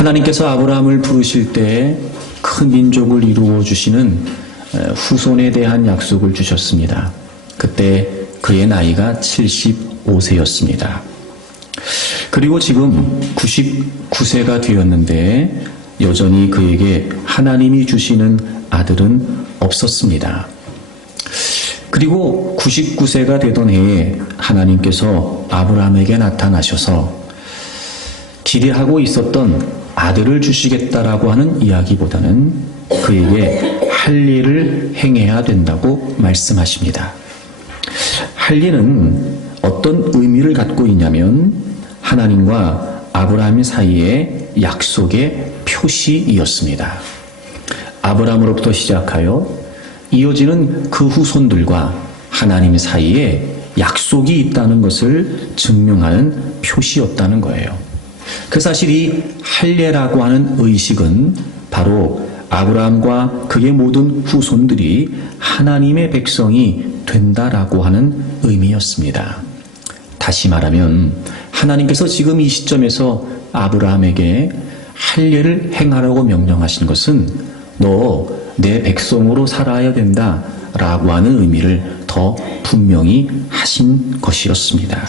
하나님께서 아브라함을 부르실 때 큰 민족을 이루어 주시는 후손에 대한 약속을 주셨습니다. 그때 그의 나이가 75세였습니다. 그리고 지금 99세가 되었는데 여전히 그에게 하나님이 주시는 아들은 없었습니다. 그리고 99세가 되던 해에 하나님께서 아브라함에게 나타나셔서 기대하고 있었던 아들을 주시겠다라고 하는 이야기보다는 그에게 할 일을 행해야 된다고 말씀하십니다. 할 일은 어떤 의미를 갖고 있냐면 하나님과 아브라함 사이의 약속의 표시이었습니다. 아브라함으로부터 시작하여 이어지는 그 후손들과 하나님 사이에 약속이 있다는 것을 증명하는 표시였다는 거예요. 그 사실 이 할례라고 하는 의식은 바로 아브라함과 그의 모든 후손들이 하나님의 백성이 된다라고 하는 의미였습니다. 다시 말하면 하나님께서 지금 이 시점에서 아브라함에게 할례를 행하라고 명령하신 것은 너 내 백성으로 살아야 된다라고 하는 의미를 더 분명히 하신 것이었습니다.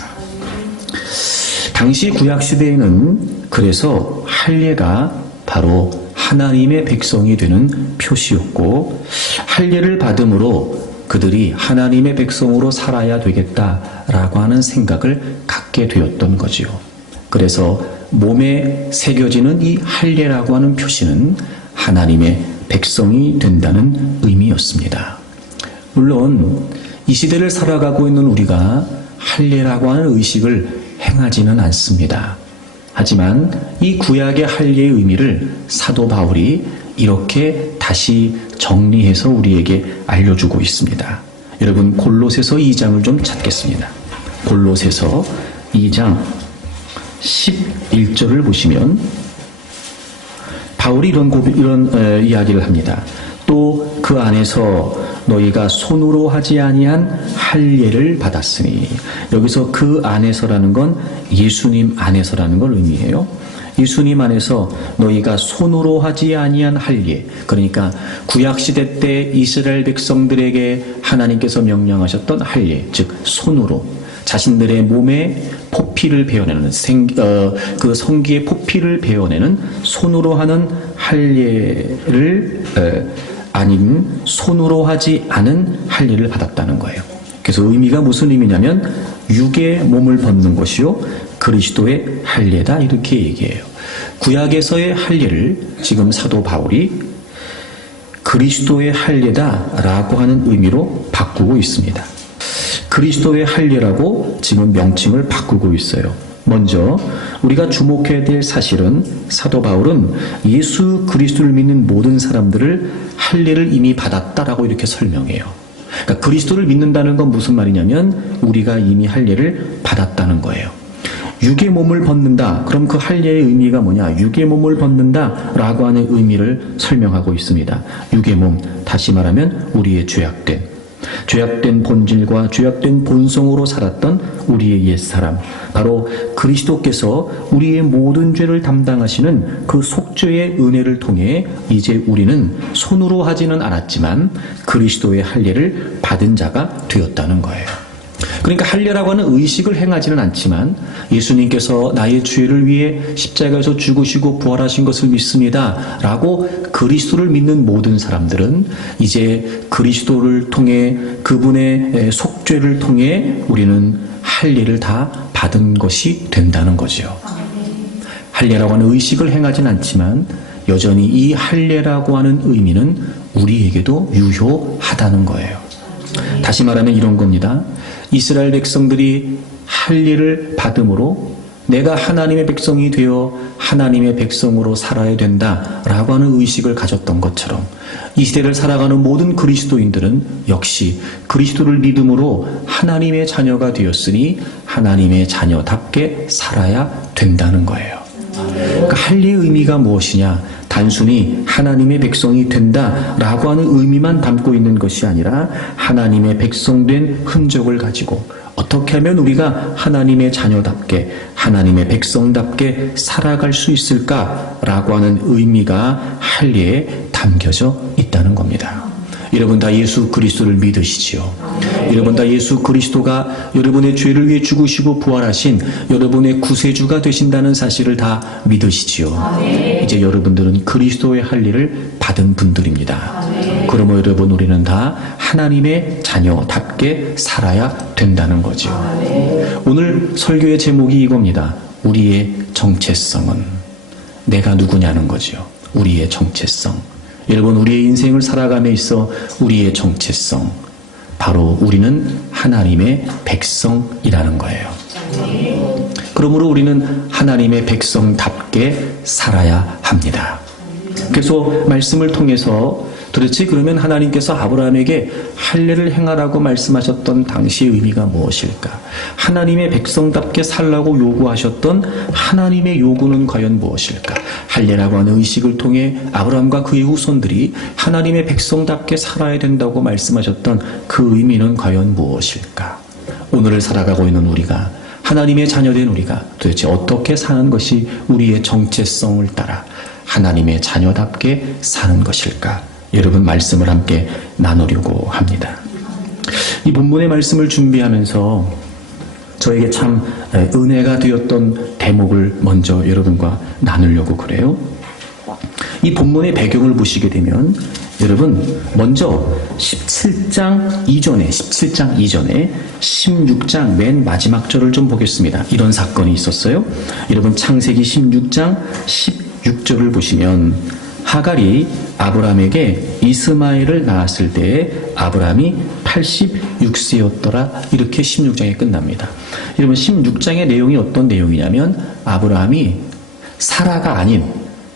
당시 구약시대에는 그래서 할례가 바로 하나님의 백성이 되는 표시였고 할례를 받음으로 그들이 하나님의 백성으로 살아야 되겠다라고 하는 생각을 갖게 되었던 거지요. 그래서 몸에 새겨지는 이 할례라고 하는 표시는 하나님의 백성이 된다는 의미였습니다. 물론 이 시대를 살아가고 있는 우리가 할례라고 하는 의식을 행하지는 않습니다. 하지만 이 구약의 할례의 의미를 사도 바울이 이렇게 다시 정리해서 우리에게 알려주고 있습니다. 여러분 골로새서 2장을 좀 찾겠습니다. 골로새서 2장 11절을 보시면 바울이 이런 이야기를 합니다. 또 그 안에서 너희가 손으로 하지 아니한 할례를 받았으니, 여기서 그 안에서라는 건 예수님 안에서라는 걸 의미해요. 예수님 안에서 너희가 손으로 하지 아니한 할례, 그러니까 구약시대 때 이스라엘 백성들에게 하나님께서 명령하셨던 할례, 즉 손으로 자신들의 몸에 포피를 베어내는 그 성기의 포피를 베어내는 손으로 하는 할례를 아닌 손으로 하지 않은 할례를 받았다는 거예요. 그래서 의미가 무슨 의미냐면 육의 몸을 벗는 것이요 그리스도의 할례다, 이렇게 얘기해요. 구약에서의 할례를 지금 사도 바울이 그리스도의 할례다라고 하는 의미로 바꾸고 있습니다. 그리스도의 할례라고 지금 명칭을 바꾸고 있어요. 먼저 우리가 주목해야 될 사실은 사도 바울은 예수 그리스도를 믿는 모든 사람들을 할례를 이미 받았다라고 이렇게 설명해요. 그러니까 그리스도를 믿는다는 건 무슨 말이냐면 우리가 이미 할례를 받았다는 거예요. 육의 몸을 벗는다. 그럼 그 할례의 의미가 뭐냐? 육의 몸을 벗는다라고 하는 의미를 설명하고 있습니다. 육의 몸, 다시 말하면 우리의 죄악된 본질과 죄악된 본성으로 살았던 우리의 옛사람, 바로 그리스도께서 우리의 모든 죄를 담당하시는 그 속죄의 은혜를 통해 이제 우리는 손으로 하지는 않았지만 그리스도의 할례를 받은 자가 되었다는 거예요. 그러니까 할례라고 하는 의식을 행하지는 않지만 예수님께서 나의 죄를 위해 십자가에서 죽으시고 부활하신 것을 믿습니다 라고 그리스도를 믿는 모든 사람들은 이제 그리스도를 통해 그분의 속죄를 통해 우리는 할례를 다 받은 것이 된다는 거죠. 할례라고 하는 의식을 행하진 않지만 여전히 이 할례라고 하는 의미는 우리에게도 유효하다는 거예요. 다시 말하면 이런 겁니다. 이스라엘 백성들이 할례를 받음으로 내가 하나님의 백성이 되어 하나님의 백성으로 살아야 된다라고 하는 의식을 가졌던 것처럼 이 시대를 살아가는 모든 그리스도인들은 역시 그리스도를 믿음으로 하나님의 자녀가 되었으니 하나님의 자녀답게 살아야 된다는 거예요. 그러니까 할례의 의미가 무엇이냐? 단순히 하나님의 백성이 된다라고 하는 의미만 담고 있는 것이 아니라 하나님의 백성된 흔적을 가지고 어떻게 하면 우리가 하나님의 자녀답게 하나님의 백성답게 살아갈 수 있을까라고 하는 의미가 할례에 담겨져 있다는 겁니다. 여러분 다 예수 그리스도를 믿으시지요? 여러분 다 예수 그리스도가 여러분의 죄를 위해 죽으시고 부활하신 여러분의 구세주가 되신다는 사실을 다 믿으시지요? 이제 여러분들은 그리스도의 할례를 받은 분들입니다. 그러므로 여러분 우리는 다 하나님의 자녀답게 살아야 된다는 거죠. 오늘 설교의 제목이 이겁니다. 우리의 정체성은 내가 누구냐는 거죠. 우리의 정체성. 여러분 우리의 인생을 살아감에 있어 우리의 정체성 바로 우리는 하나님의 백성이라는 거예요. 그러므로 우리는 하나님의 백성답게 살아야 합니다. 그래서 말씀을 통해서 도대체 그러면 하나님께서 아브라함에게 할례를 행하라고 말씀하셨던 당시의 의미가 무엇일까? 하나님의 백성답게 살라고 요구하셨던 하나님의 요구는 과연 무엇일까? 할례라고 하는 의식을 통해 아브라함과 그의 후손들이 하나님의 백성답게 살아야 된다고 말씀하셨던 그 의미는 과연 무엇일까? 오늘을 살아가고 있는 우리가 하나님의 자녀된 우리가 도대체 어떻게 사는 것이 우리의 정체성을 따라 하나님의 자녀답게 사는 것일까? 여러분 말씀을 함께 나누려고 합니다. 이 본문의 말씀을 준비하면서 저에게 참 은혜가 되었던 대목을 먼저 여러분과 나누려고 그래요. 이 본문의 배경을 보시게 되면 여러분 먼저 17장 이전에 16장 맨 마지막 절을 좀 보겠습니다. 이런 사건이 있었어요. 여러분 창세기 16장 16절을 보시면 하갈이 아브라함에게 이스마엘을 낳았을 때에 아브라함이 86세였더라. 이렇게 16장에 끝납니다. 여러분 16장의 내용이 어떤 내용이냐면 아브라함이 사라가 아닌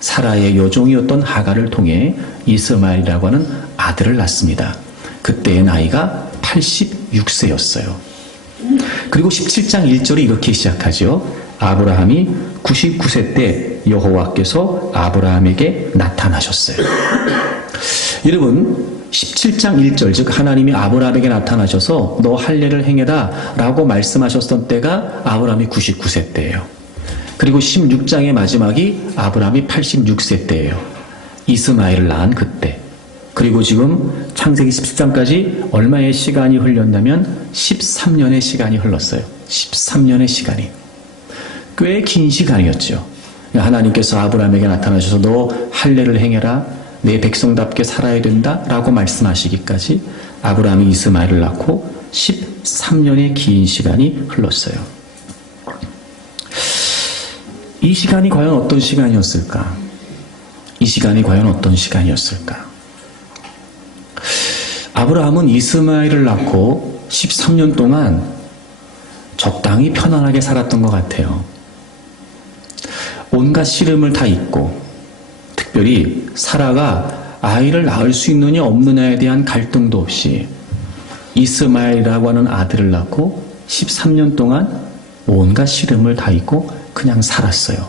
사라의 여종이었던 하갈을 통해 이스마엘이라고 하는 아들을 낳습니다. 그때의 나이가 86세였어요. 그리고 17장 1절이 이렇게 시작하죠. 아브라함이 99세 때 여호와께서 아브라함에게 나타나셨어요. 여러분 17장 1절 즉 하나님이 아브라함에게 나타나셔서 너 할례를 행해라 라고 말씀하셨던 때가 아브라함이 99세 때예요. 그리고 16장의 마지막이 아브라함이 86세 때예요. 이스마엘을 낳은 그때. 그리고 지금 창세기 17장까지 얼마의 시간이 흘렀냐면 13년의 시간이 흘렀어요. 13년의 시간이. 꽤 긴 시간이었죠. 하나님께서 아브라함에게 나타나셔서 너 할례를 행해라. 내 백성답게 살아야 된다. 라고 말씀하시기까지 아브라함이 이스마엘을 낳고 13년의 긴 시간이 흘렀어요. 이 시간이 과연 어떤 시간이었을까? 이 시간이 과연 어떤 시간이었을까? 아브라함은 이스마엘을 낳고 13년 동안 적당히 편안하게 살았던 것 같아요. 온갖 시름을 다 잊고 특별히 사라가 아이를 낳을 수 있느냐 없느냐에 대한 갈등도 없이 이스마엘이라고 하는 아들을 낳고 13년 동안 온갖 시름을 다 잊고 그냥 살았어요.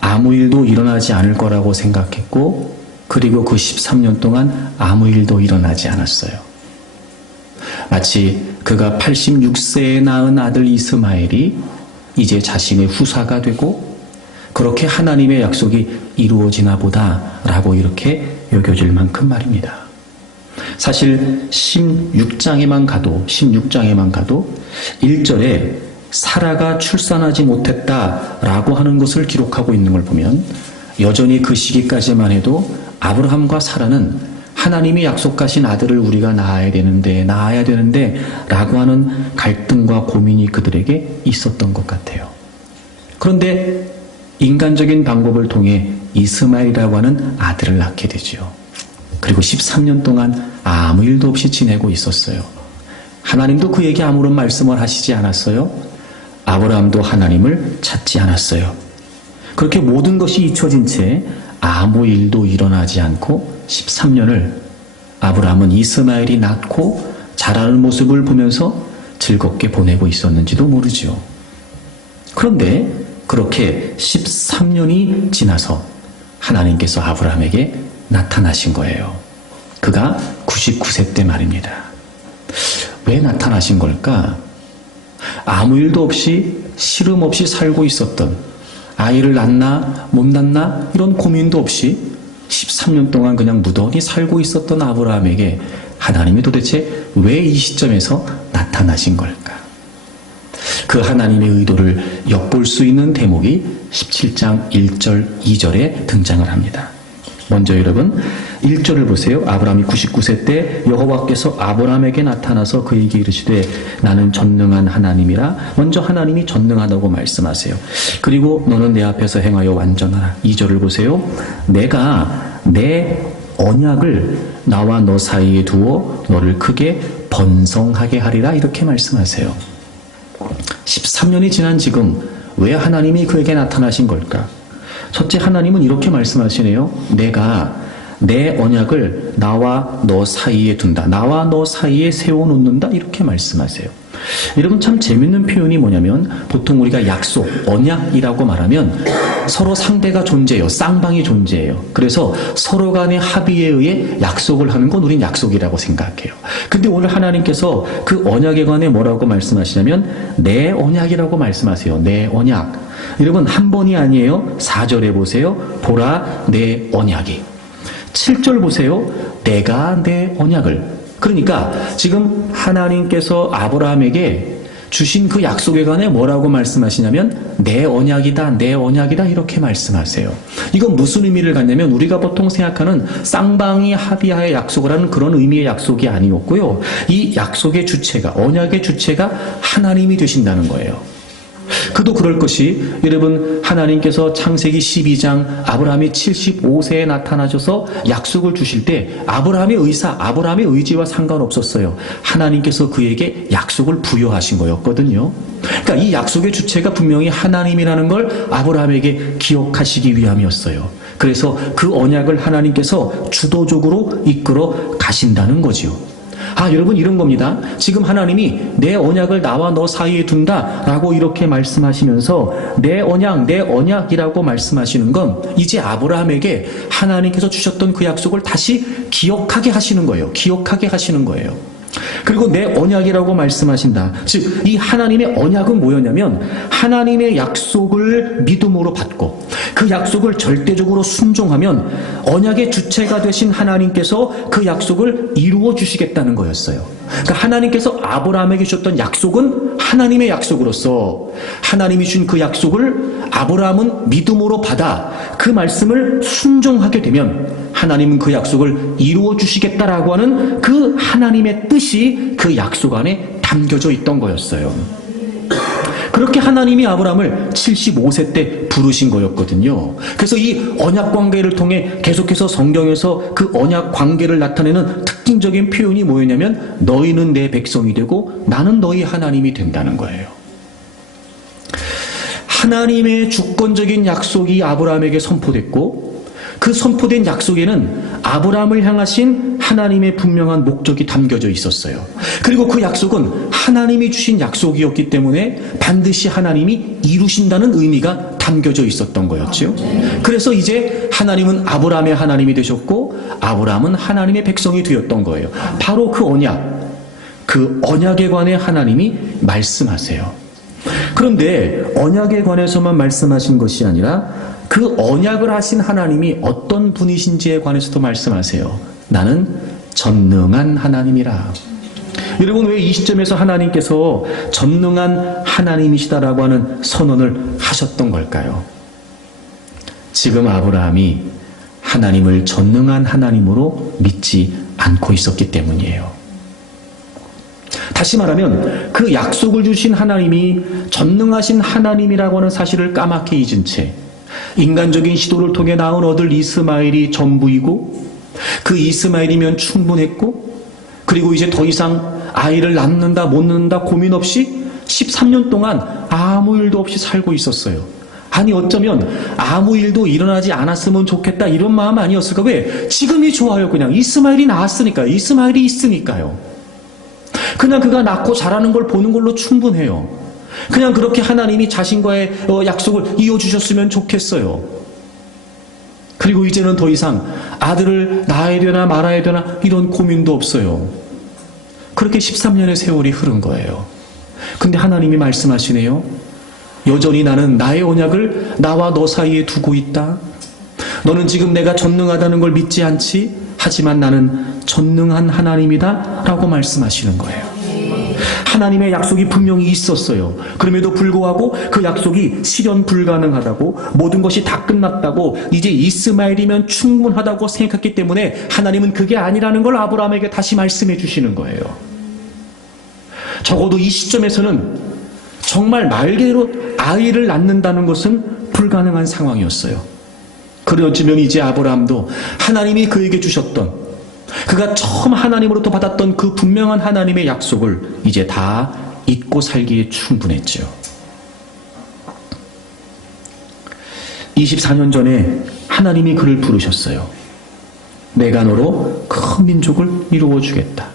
아무 일도 일어나지 않을 거라고 생각했고 그리고 그 13년 동안 아무 일도 일어나지 않았어요. 마치 그가 86세에 낳은 아들 이스마엘이 이제 자신의 후사가 되고 그렇게 하나님의 약속이 이루어지나 보다라고 이렇게 여겨질 만큼 말입니다. 사실 16장에만 가도 1절에 사라가 출산하지 못했다라고 하는 것을 기록하고 있는 걸 보면 여전히 그 시기까지만 해도 아브라함과 사라는 하나님이 약속하신 아들을 우리가 낳아야 되는데 라고 하는 갈등과 고민이 그들에게 있었던 것 같아요. 그런데 인간적인 방법을 통해 이스마엘이라고 하는 아들을 낳게 되죠. 그리고 13년 동안 아무 일도 없이 지내고 있었어요. 하나님도 그에게 아무런 말씀을 하시지 않았어요. 아브라함도 하나님을 찾지 않았어요. 그렇게 모든 것이 잊혀진 채 아무 일도 일어나지 않고 13년을 아브라함은 이스마엘이 낳고 자라는 모습을 보면서 즐겁게 보내고 있었는지도 모르죠. 그런데 그렇게 13년이 지나서 하나님께서 아브라함에게 나타나신 거예요. 그가 99세 때 말입니다. 왜 나타나신 걸까? 아무 일도 없이 시름 없이 살고 있었던, 아이를 낳나 못 낳나 이런 고민도 없이 13년 동안 그냥 무던히 살고 있었던 아브라함에게 하나님이 도대체 왜 이 시점에서 나타나신 걸까? 그 하나님의 의도를 엿볼 수 있는 대목이 17장 1절 2절에 등장을 합니다. 먼저 여러분 1절을 보세요. 아브라함이 99세 때 여호와께서 아브라함에게 나타나서 그에게 이르시되 나는 전능한 하나님이라. 먼저 하나님이 전능하다고 말씀하세요. 그리고 너는 내 앞에서 행하여 완전하라. 2절을 보세요. 내가 내 언약을 나와 너 사이에 두어 너를 크게 번성하게 하리라. 이렇게 말씀하세요. 13년이 지난 지금 왜 하나님이 그에게 나타나신 걸까? 첫째, 하나님은 이렇게 말씀하시네요. 내가 내 언약을 나와 너 사이에 둔다. 나와 너 사이에 세워놓는다. 이렇게 말씀하세요. 여러분 참 재밌는 표현이 뭐냐면 보통 우리가 약속, 언약이라고 말하면 서로 상대가 존재해요. 쌍방이 존재해요. 그래서 서로 간의 합의에 의해 약속을 하는 건 우린 약속이라고 생각해요. 근데 오늘 하나님께서 그 언약에 관해 뭐라고 말씀하시냐면 내 언약이라고 말씀하세요. 내 언약. 여러분 한 번이 아니에요. 4절에 보세요. 보라 내 언약이. 7절 보세요. 내가 내 언약을. 그러니까 지금 하나님께서 아브라함에게 주신 그 약속에 관해 뭐라고 말씀하시냐면 내 언약이다, 내 언약이다 이렇게 말씀하세요. 이건 무슨 의미를 갖냐면 우리가 보통 생각하는 쌍방이 합의하에 약속을 하는 그런 의미의 약속이 아니었고요. 이 약속의 주체가, 언약의 주체가 하나님이 되신다는 거예요. 그도 그럴 것이 여러분 하나님께서 창세기 12장 아브라함이 75세에 나타나셔서 약속을 주실 때 아브라함의 의사, 아브라함의 의지와 상관없었어요. 하나님께서 그에게 약속을 부여하신 거였거든요. 그러니까 이 약속의 주체가 분명히 하나님이라는 걸 아브라함에게 기억하시기 위함이었어요. 그래서 그 언약을 하나님께서 주도적으로 이끌어 가신다는 거지요. 여러분 이런 겁니다. 지금 하나님이 내 언약을 나와 너 사이에 둔다라고 이렇게 말씀하시면서 내 언약이라고 말씀하시는 건 이제 아브라함에게 하나님께서 주셨던 그 약속을 다시 기억하게 하시는 거예요. 기억하게 하시는 거예요. 그리고 내 언약이라고 말씀하신다. 즉 이 하나님의 언약은 뭐였냐면 하나님의 약속을 믿음으로 받고 그 약속을 절대적으로 순종하면 언약의 주체가 되신 하나님께서 그 약속을 이루어 주시겠다는 거였어요. 그러니까 하나님께서 아브라함에게 주셨던 약속은 하나님의 약속으로서 하나님이 주신 그 약속을 아브라함은 믿음으로 받아 그 말씀을 순종하게 되면 하나님은 그 약속을 이루어 주시겠다라고 하는 그 하나님의 뜻이 그 약속 안에 담겨져 있던 거였어요. 그렇게 하나님이 아브라함을 75세 때 부르신 거였거든요. 그래서 이 언약 관계를 통해 계속해서 성경에서 그 언약 관계를 나타내는 특징적인 표현이 뭐였냐면 너희는 내 백성이 되고 나는 너희 하나님이 된다는 거예요. 하나님의 주권적인 약속이 아브라함에게 선포됐고 그 선포된 약속에는 아브라함을 향하신 하나님의 분명한 목적이 담겨져 있었어요. 그리고 그 약속은 하나님이 주신 약속이었기 때문에 반드시 하나님이 이루신다는 의미가 담겨져 있었던 거였죠. 그래서 이제 하나님은 아브라함의 하나님이 되셨고 아브라함은 하나님의 백성이 되었던 거예요. 바로 그 언약, 그 언약에 관해 하나님이 말씀하세요. 그런데 언약에 관해서만 말씀하신 것이 아니라 그 언약을 하신 하나님이 어떤 분이신지에 관해서도 말씀하세요. 나는 전능한 하나님이라. 여러분 왜 이 시점에서 하나님께서 전능한 하나님이시다라고 하는 선언을 하셨던 걸까요? 지금 아브라함이 하나님을 전능한 하나님으로 믿지 않고 있었기 때문이에요. 다시 말하면 그 약속을 주신 하나님이 전능하신 하나님이라고 하는 사실을 까맣게 잊은 채 인간적인 시도를 통해 낳은 얻을 이스마엘이 전부이고 그 이스마엘이면 충분했고 그리고 이제 더 이상 아이를 낳는다 못 낳는다 고민 없이 13년 동안 아무 일도 없이 살고 있었어요. 아니 어쩌면 아무 일도 일어나지 않았으면 좋겠다 이런 마음 아니었을까? 왜? 지금이 좋아요. 그냥 이스마엘이 나왔으니까요. 이스마엘이 있으니까요. 그냥 그가 낳고 자라는 걸 보는 걸로 충분해요. 그냥 그렇게 하나님이 자신과의 약속을 이어주셨으면 좋겠어요. 그리고 이제는 더 이상 아들을 낳아야 되나 말아야 되나 이런 고민도 없어요. 그렇게 13년의 세월이 흐른 거예요. 근데 하나님이 말씀하시네요. 여전히 나는 나의 언약을 나와 너 사이에 두고 있다. 너는 지금 내가 전능하다는 걸 믿지 않지? 하지만 나는 전능한 하나님이다 라고 말씀하시는 거예요. 하나님의 약속이 분명히 있었어요. 그럼에도 불구하고 그 약속이 실현 불가능하다고, 모든 것이 다 끝났다고, 이제 이스마엘이면 충분하다고 생각했기 때문에 하나님은 그게 아니라는 걸 아브라함에게 다시 말씀해 주시는 거예요. 적어도 이 시점에서는 정말 말 그대로 아이를 낳는다는 것은 불가능한 상황이었어요. 그러지면 이제 아브라함도 하나님이 그에게 주셨던, 그가 처음 하나님으로부터 받았던 그 분명한 하나님의 약속을 이제 다 잊고 살기에 충분했죠. 24년 전에 하나님이 그를 부르셨어요. 내가 너로 큰 민족을 이루어 주겠다.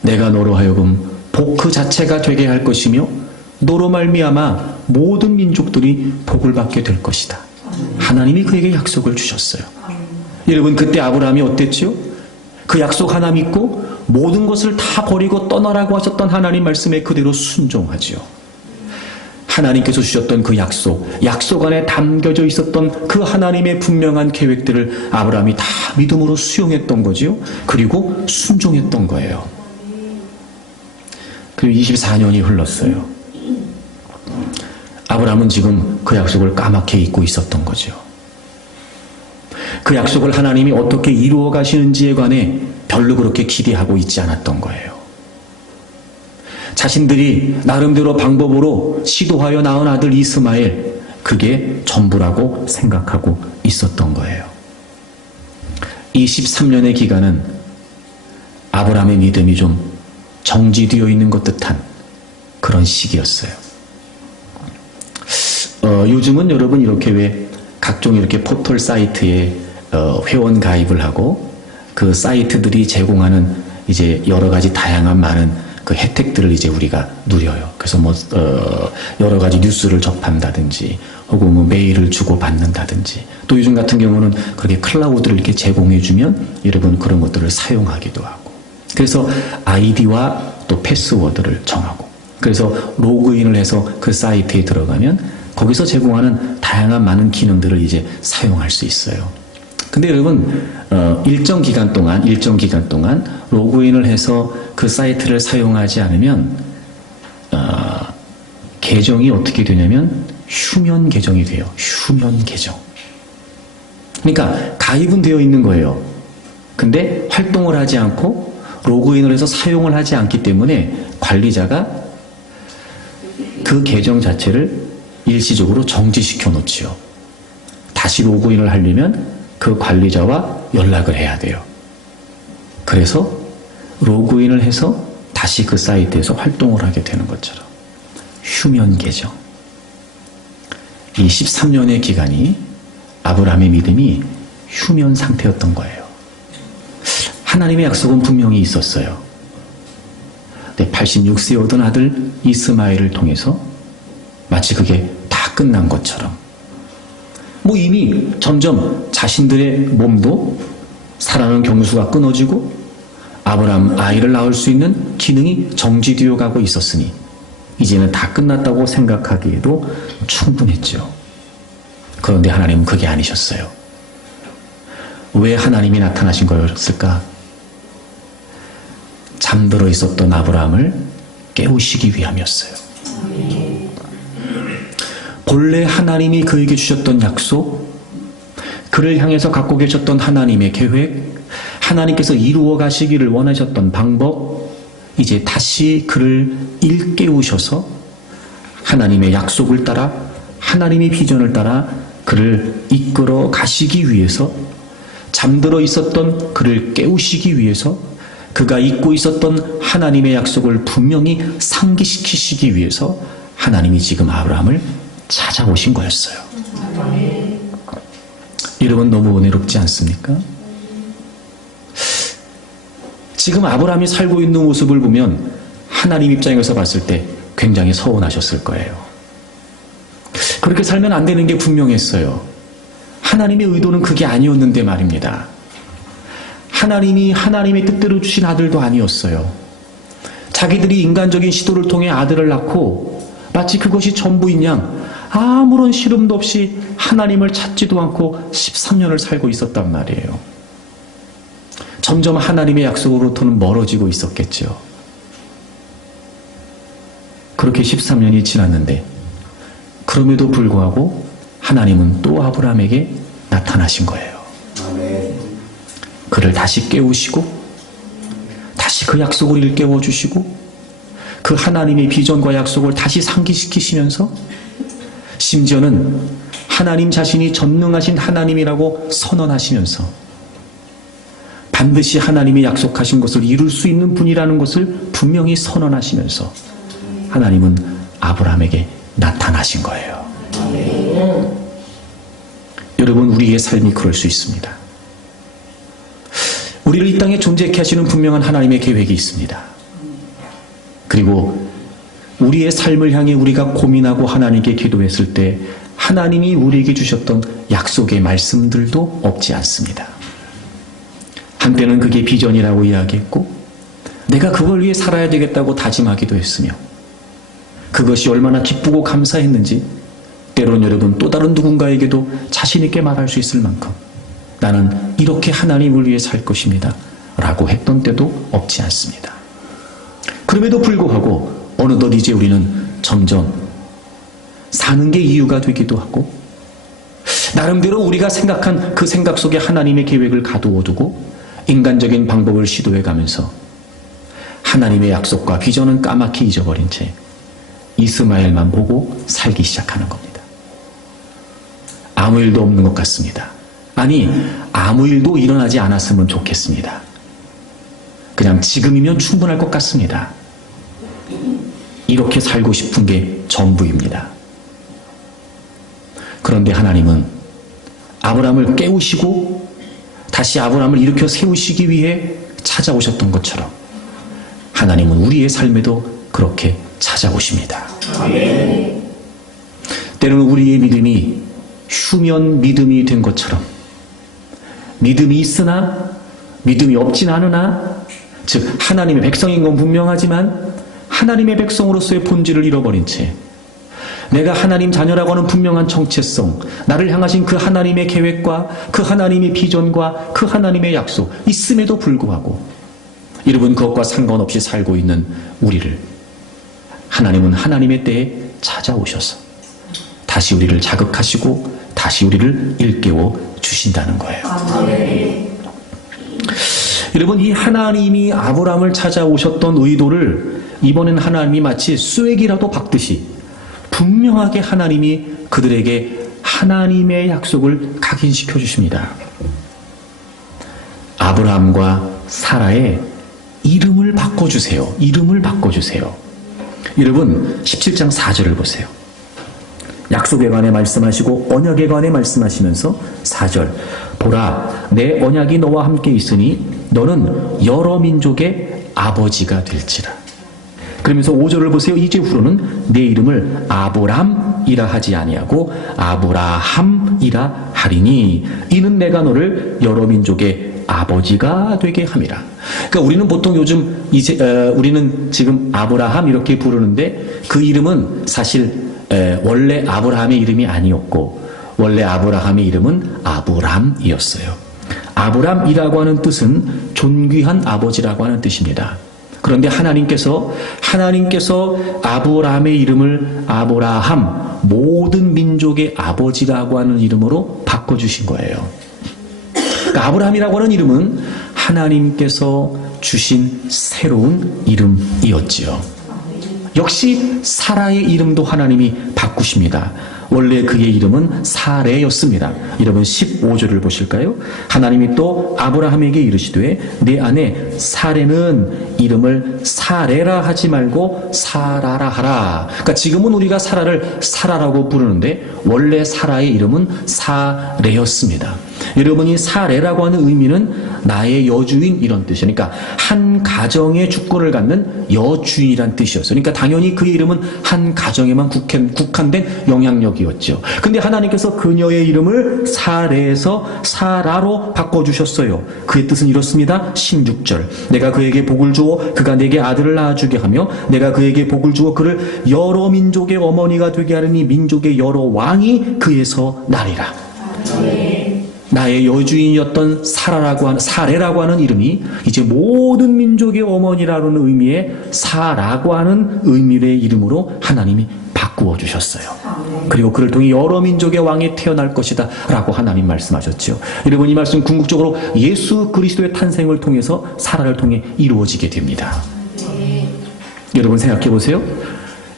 내가 너로 하여금 복 그 자체가 되게 할 것이며 너로 말미암아 모든 민족들이 복을 받게 될 것이다. 하나님이 그에게 약속을 주셨어요. 여러분, 그때 아브라함이 어땠지요? 그 약속 하나 믿고 모든 것을 다 버리고 떠나라고 하셨던 하나님 말씀에 그대로 순종하지요. 하나님께서 주셨던 그 약속 안에 담겨져 있었던 그 하나님의 분명한 계획들을 아브라함이 다 믿음으로 수용했던 거지요. 그리고 순종했던 거예요. 그리고 24년이 흘렀어요. 아브라함은 지금 그 약속을 까맣게 잊고 있었던 거죠. 그 약속을 하나님이 어떻게 이루어 가시는지에 관해 별로 그렇게 기대하고 있지 않았던 거예요. 자신들이 나름대로 방법으로 시도하여 낳은 아들 이스마엘, 그게 전부라고 생각하고 있었던 거예요. 이 13년의 기간은 아브라함의 믿음이 좀 정지되어 있는 것 듯한 그런 시기였어요. 요즘은 여러분 이렇게 왜 각종 이렇게 포털 사이트에 회원 가입을 하고 그 사이트들이 제공하는 이제 여러 가지 다양한 많은 그 혜택들을 이제 우리가 누려요. 그래서 뭐 여러 가지 뉴스를 접한다든지 혹은 뭐 메일을 주고 받는다든지, 또 요즘 같은 경우는 그렇게 클라우드를 이렇게 제공해 주면 여러분 그런 것들을 사용하기도 하고, 그래서 아이디와 또 패스워드를 정하고, 그래서 로그인을 해서 그 사이트에 들어가면 거기서 제공하는 다양한 많은 기능들을 이제 사용할 수 있어요. 근데 여러분, 일정 기간 동안 로그인을 해서 그 사이트를 사용하지 않으면 계정이 어떻게 되냐면 휴면 계정이 돼요. 휴면 계정. 그러니까 가입은 되어 있는 거예요. 근데 활동을 하지 않고 로그인을 해서 사용을 하지 않기 때문에 관리자가 그 계정 자체를 일시적으로 정지시켜 놓지요. 다시 로그인을 하려면 그 관리자와 연락을 해야 돼요. 그래서 로그인을 해서 다시 그 사이트에서 활동을 하게 되는 것처럼 휴면 계정. 이 13년의 기간이 아브라함의 믿음이 휴면 상태였던 거예요. 하나님의 약속은 분명히 있었어요. 86세에 얻은 아들 이스마엘을 통해서 마치 그게 다 끝난 것처럼, 뭐 이미 점점 자신들의 몸도 살아나는 경수가 끊어지고 아브라함 아이를 낳을 수 있는 기능이 정지되어 가고 있었으니 이제는 다 끝났다고 생각하기에도 충분했죠. 그런데 하나님은 그게 아니셨어요. 왜 하나님이 나타나신 거였을까? 잠들어 있었던 아브라함을 깨우시기 위함이었어요. 본래 하나님이 그에게 주셨던 약속, 그를 향해서 갖고 계셨던 하나님의 계획, 하나님께서 이루어 가시기를 원하셨던 방법, 이제 다시 그를 일깨우셔서 하나님의 약속을 따라, 하나님의 비전을 따라 그를 이끌어 가시기 위해서, 잠들어 있었던 그를 깨우시기 위해서, 그가 잊고 있었던 하나님의 약속을 분명히 상기시키시기 위해서 하나님이 지금 아브라함을 찾아오신 거였어요. 여러분, 너무 은혜롭지 않습니까? 지금 아브라함이 살고 있는 모습을 보면 하나님 입장에서 봤을 때 굉장히 서운하셨을 거예요. 그렇게 살면 안 되는 게 분명했어요. 하나님의 의도는 그게 아니었는데 말입니다. 하나님이 하나님의 뜻대로 주신 아들도 아니었어요. 자기들이 인간적인 시도를 통해 아들을 낳고 마치 그것이 전부인 양 아무런 시름도 없이 하나님을 찾지도 않고 13년을 살고 있었단 말이에요. 점점 하나님의 약속으로부터는 멀어지고 있었겠죠. 그렇게 13년이 지났는데 그럼에도 불구하고 하나님은 또 아브라함에게 나타나신 거예요. 그를 다시 깨우시고 다시 그 약속을 일깨워 주시고 그 하나님의 비전과 약속을 다시 상기시키시면서 심지어는 하나님 자신이 전능하신 하나님이라고 선언하시면서 반드시 하나님이 약속하신 것을 이룰 수 있는 분이라는 것을 분명히 선언하시면서 하나님은 아브라함에게 나타나신 거예요. 여러분, 우리의 삶이 그럴 수 있습니다. 우리를 이 땅에 존재케 하시는 분명한 하나님의 계획이 있습니다. 그리고 우리의 삶을 향해 우리가 고민하고 하나님께 기도했을 때 하나님이 우리에게 주셨던 약속의 말씀들도 없지 않습니다. 한때는 그게 비전이라고 이야기했고 내가 그걸 위해 살아야 되겠다고 다짐하기도 했으며 그것이 얼마나 기쁘고 감사했는지 때론 여러분 또 다른 누군가에게도 자신 있게 말할 수 있을 만큼 나는 이렇게 하나님을 위해 살 것입니다 라고 했던 때도 없지 않습니다. 그럼에도 불구하고 어느덧 이제 우리는 점점 사는 게 이유가 되기도 하고 나름대로 우리가 생각한 그 생각 속에 하나님의 계획을 가두어두고 인간적인 방법을 시도해가면서 하나님의 약속과 비전은 까맣게 잊어버린 채 이스마엘만 보고 살기 시작하는 겁니다. 아무 일도 없는 것 같습니다. 아니, 아무 일도 일어나지 않았으면 좋겠습니다. 그냥 지금이면 충분할 것 같습니다. 이렇게 살고 싶은 게 전부입니다. 그런데 하나님은 아브라함을 깨우시고 다시 아브라함을 일으켜 세우시기 위해 찾아오셨던 것처럼 하나님은 우리의 삶에도 그렇게 찾아오십니다. 아멘. 때로는 우리의 믿음이 휴면 믿음이 된 것처럼 믿음이 있으나 믿음이 없진 않으나 즉 하나님의 백성인 건 분명하지만 하나님의 백성으로서의 본질을 잃어버린 채 내가 하나님 자녀라고 하는 분명한 정체성, 나를 향하신 그 하나님의 계획과 그 하나님의 비전과 그 하나님의 약속 있음에도 불구하고 여러분 그것과 상관없이 살고 있는 우리를 하나님은 하나님의 때에 찾아오셔서 다시 우리를 자극하시고 다시 우리를 일깨워 주신다는 거예요. 아멘. 여러분 이 하나님이 아브라함을 찾아오셨던 의도를 이번엔 하나님이 마치 쐐기라도 박듯이 분명하게 하나님이 그들에게 하나님의 약속을 각인시켜 주십니다. 아브라함과 사라의 이름을 바꿔주세요. 이름을 바꿔주세요. 여러분 17장 4절을 보세요. 약속에 관해 말씀하시고 언약에 관해 말씀하시면서 4절 보라 내 언약이 너와 함께 있으니 너는 여러 민족의 아버지가 될지라. 그러면서 5절을 보세요. 이제후로는 내 이름을 아브람이라 하지 아니하고 아브라함이라 하리니 이는 내가 너를 여러 민족의 아버지가 되게 함이라. 그러니까 우리는 보통 요즘 우리는 지금 아브라함 이렇게 부르는데 그 이름은 사실 원래 아브라함의 이름이 아니었고 원래 아브라함의 이름은 아브람이었어요. 아브람이라고 하는 뜻은 존귀한 아버지라고 하는 뜻입니다. 그런데 하나님께서 아브라함의 이름을 아브라함, 모든 민족의 아버지라고 하는 이름으로 바꿔주신 거예요. 그러니까 아브라함이라고 하는 이름은 하나님께서 주신 새로운 이름이었지요. 역시 사라의 이름도 하나님이 바꾸십니다. 원래 그의 이름은 사레였습니다. 여러분 15절을 보실까요? 하나님이 또 아브라함에게 이르시되 내 아내 사레는 이름을 사레라 하지 말고 사라라 하라. 그러니까 지금은 우리가 사라를 사라라고 부르는데 원래 사라의 이름은 사레였습니다. 여러분이 사레라고 하는 의미는 나의 여주인 이런 뜻이에요. 그러니까 한 가정의 주권을 갖는 여주인이란 뜻이었어요. 그러니까 당연히 그의 이름은 한 가정에만 국한된 영향력이었죠. 근데 하나님께서 그녀의 이름을 사레에서 사라로 바꿔주셨어요. 그의 뜻은 이렇습니다. 16절 내가 그에게 복을 주어 그가 내게 아들을 낳아주게 하며 내가 그에게 복을 주어 그를 여러 민족의 어머니가 되게 하리니 민족의 여러 왕이 그에서 나리라. 나의 여주인이었던 사레라고 하는 이름이 이제 모든 민족의 어머니라는 의미의 사라고 하는 의미의 이름으로 하나님이 바꾸어 주셨어요. 그리고 그를 통해 여러 민족의 왕이 태어날 것이다 라고 하나님 말씀하셨죠. 여러분, 이 말씀 궁극적으로 예수 그리스도의 탄생을 통해서 사라를 통해 이루어지게 됩니다. 여러분 생각해 보세요.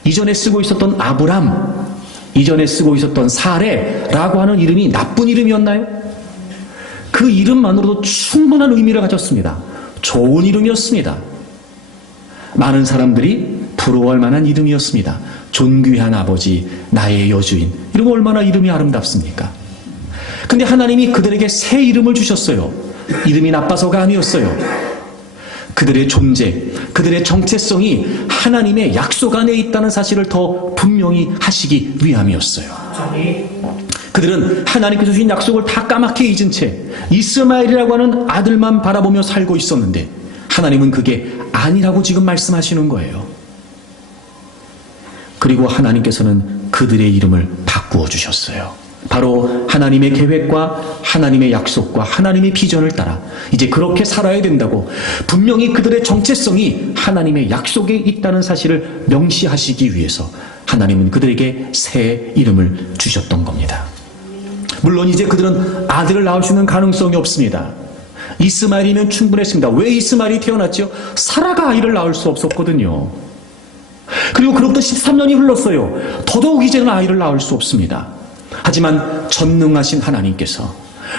이전에 쓰고 있었던 아브람, 이전에 쓰고 있었던 사레라고 하는 이름이 나쁜 이름이었나요? 그 이름만으로도 충분한 의미를 가졌습니다. 좋은 이름이었습니다. 많은 사람들이 부러워할 만한 이름이었습니다. 존귀한 아버지, 나의 여주인. 이름 얼마나 이름이 아름답습니까? 근데 하나님이 그들에게 새 이름을 주셨어요. 이름이 나빠서가 아니었어요. 그들의 존재, 그들의 정체성이 하나님의 약속 안에 있다는 사실을 더 분명히 하시기 위함이었어요. 그들은 하나님께서 주신 약속을 다 까맣게 잊은 채 이스마엘이라고 하는 아들만 바라보며 살고 있었는데 하나님은 그게 아니라고 지금 말씀하시는 거예요. 그리고 하나님께서는 그들의 이름을 바꾸어 주셨어요. 바로 하나님의 계획과 하나님의 약속과 하나님의 비전을 따라 이제 그렇게 살아야 된다고 분명히 그들의 정체성이 하나님의 약속에 있다는 사실을 명시하시기 위해서 하나님은 그들에게 새 이름을 주셨던 겁니다. 물론 이제 그들은 아들을 낳을 수 있는 가능성이 없습니다. 이스마엘이면 충분했습니다. 왜 이스마엘이 태어났죠? 사라가 아이를 낳을 수 없었거든요. 그리고 그로부터 13년이 흘렀어요. 더더욱 이제는 아이를 낳을 수 없습니다. 하지만 전능하신 하나님께서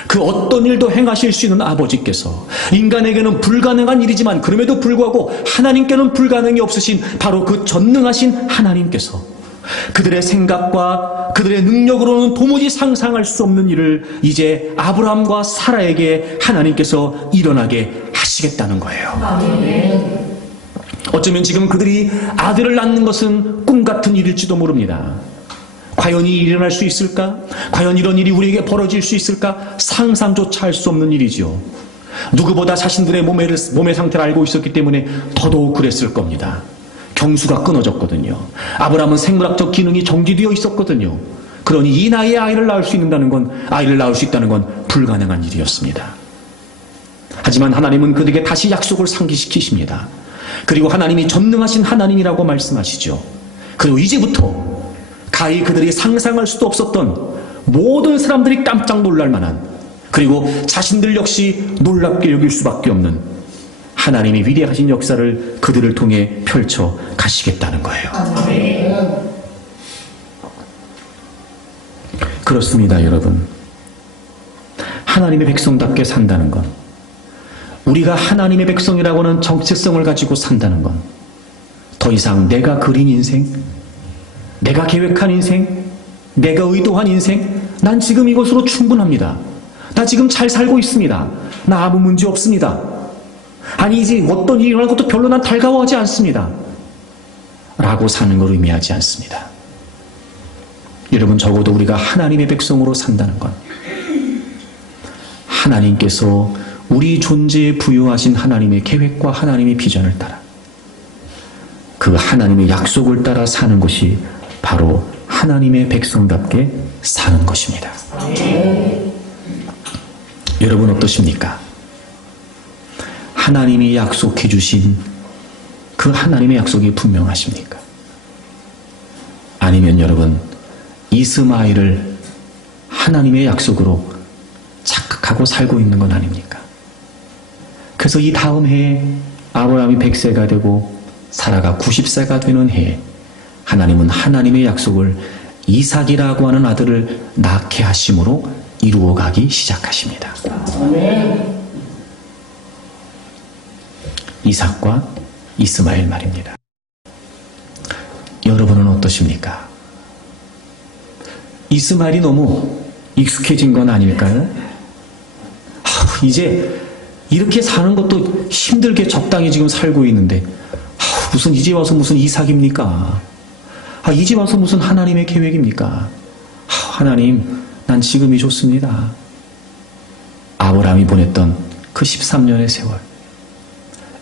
그 어떤 일도 행하실 수 있는 아버지께서 인간에게는 불가능한 일이지만 그럼에도 불구하고 하나님께는 불가능이 없으신 바로 그 전능하신 하나님께서 그들의 생각과 그들의 능력으로는 도무지 상상할 수 없는 일을 이제 아브라함과 사라에게 하나님께서 일어나게 하시겠다는 거예요. 어쩌면 지금 그들이 아들을 낳는 것은 꿈 같은 일일지도 모릅니다. 과연 이 일이 일어날 수 있을까? 과연 이런 일이 우리에게 벌어질 수 있을까? 상상조차 할 수 없는 일이죠. 누구보다 자신들의 몸의 상태를 알고 있었기 때문에 더더욱 그랬을 겁니다. 경수가 끊어졌거든요. 아브라함은 생물학적 기능이 정지되어 있었거든요. 그러니 이 나이에 아이를 낳을 수 있다는 건 불가능한 일이었습니다. 하지만 하나님은 그들에게 다시 약속을 상기시키십니다. 그리고 하나님이 전능하신 하나님이라고 말씀하시죠. 그리고 이제부터 가히 그들이 상상할 수도 없었던 모든 사람들이 깜짝 놀랄 만한 그리고 자신들 역시 놀랍게 여길 수밖에 없는 하나님의 위대하신 역사를 그들을 통해 펼쳐 가시겠다는 거예요. 그렇습니다, 여러분. 하나님의 백성답게 산다는 건, 우리가 하나님의 백성이라고 하는 정체성을 가지고 산다는 건 더 이상 내가 그린 인생, 내가 계획한 인생, 내가 의도한 인생, 난 지금 이것으로 충분합니다. 나 지금 잘 살고 있습니다. 나 아무 문제 없습니다. 아니 이제 어떤 일이 일어날 것도 별로 난 달가워하지 않습니다. 라고 사는 걸 의미하지 않습니다. 여러분, 적어도 우리가 하나님의 백성으로 산다는 건 하나님께서 우리 존재에 부여하신 하나님의 계획과 하나님의 비전을 따라 그 하나님의 약속을 따라 사는 것이 바로 하나님의 백성답게 사는 것입니다. 여러분 어떠십니까? 하나님이 약속해 주신 그 하나님의 약속이 분명하십니까? 아니면 여러분 이스마엘을 하나님의 약속으로 착각하고 살고 있는 건 아닙니까? 그래서 이 다음 해에 아브라함이 100세가 되고 사라가 90세가 되는 해에 하나님은 하나님의 약속을 이삭이라고 하는 아들을 낳게 하심으로 이루어가기 시작하십니다. 이삭과 이스마엘 말입니다. 여러분은 어떠십니까? 이스마엘이 너무 익숙해진 건 아닐까요? 이제 이렇게 사는 것도 힘들게 적당히 지금 살고 있는데 무슨 이제 와서 무슨 이삭입니까? 이제 와서 무슨 하나님의 계획입니까? 하나님, 난 지금이 좋습니다. 아브라함이 보냈던 그 13년의 세월,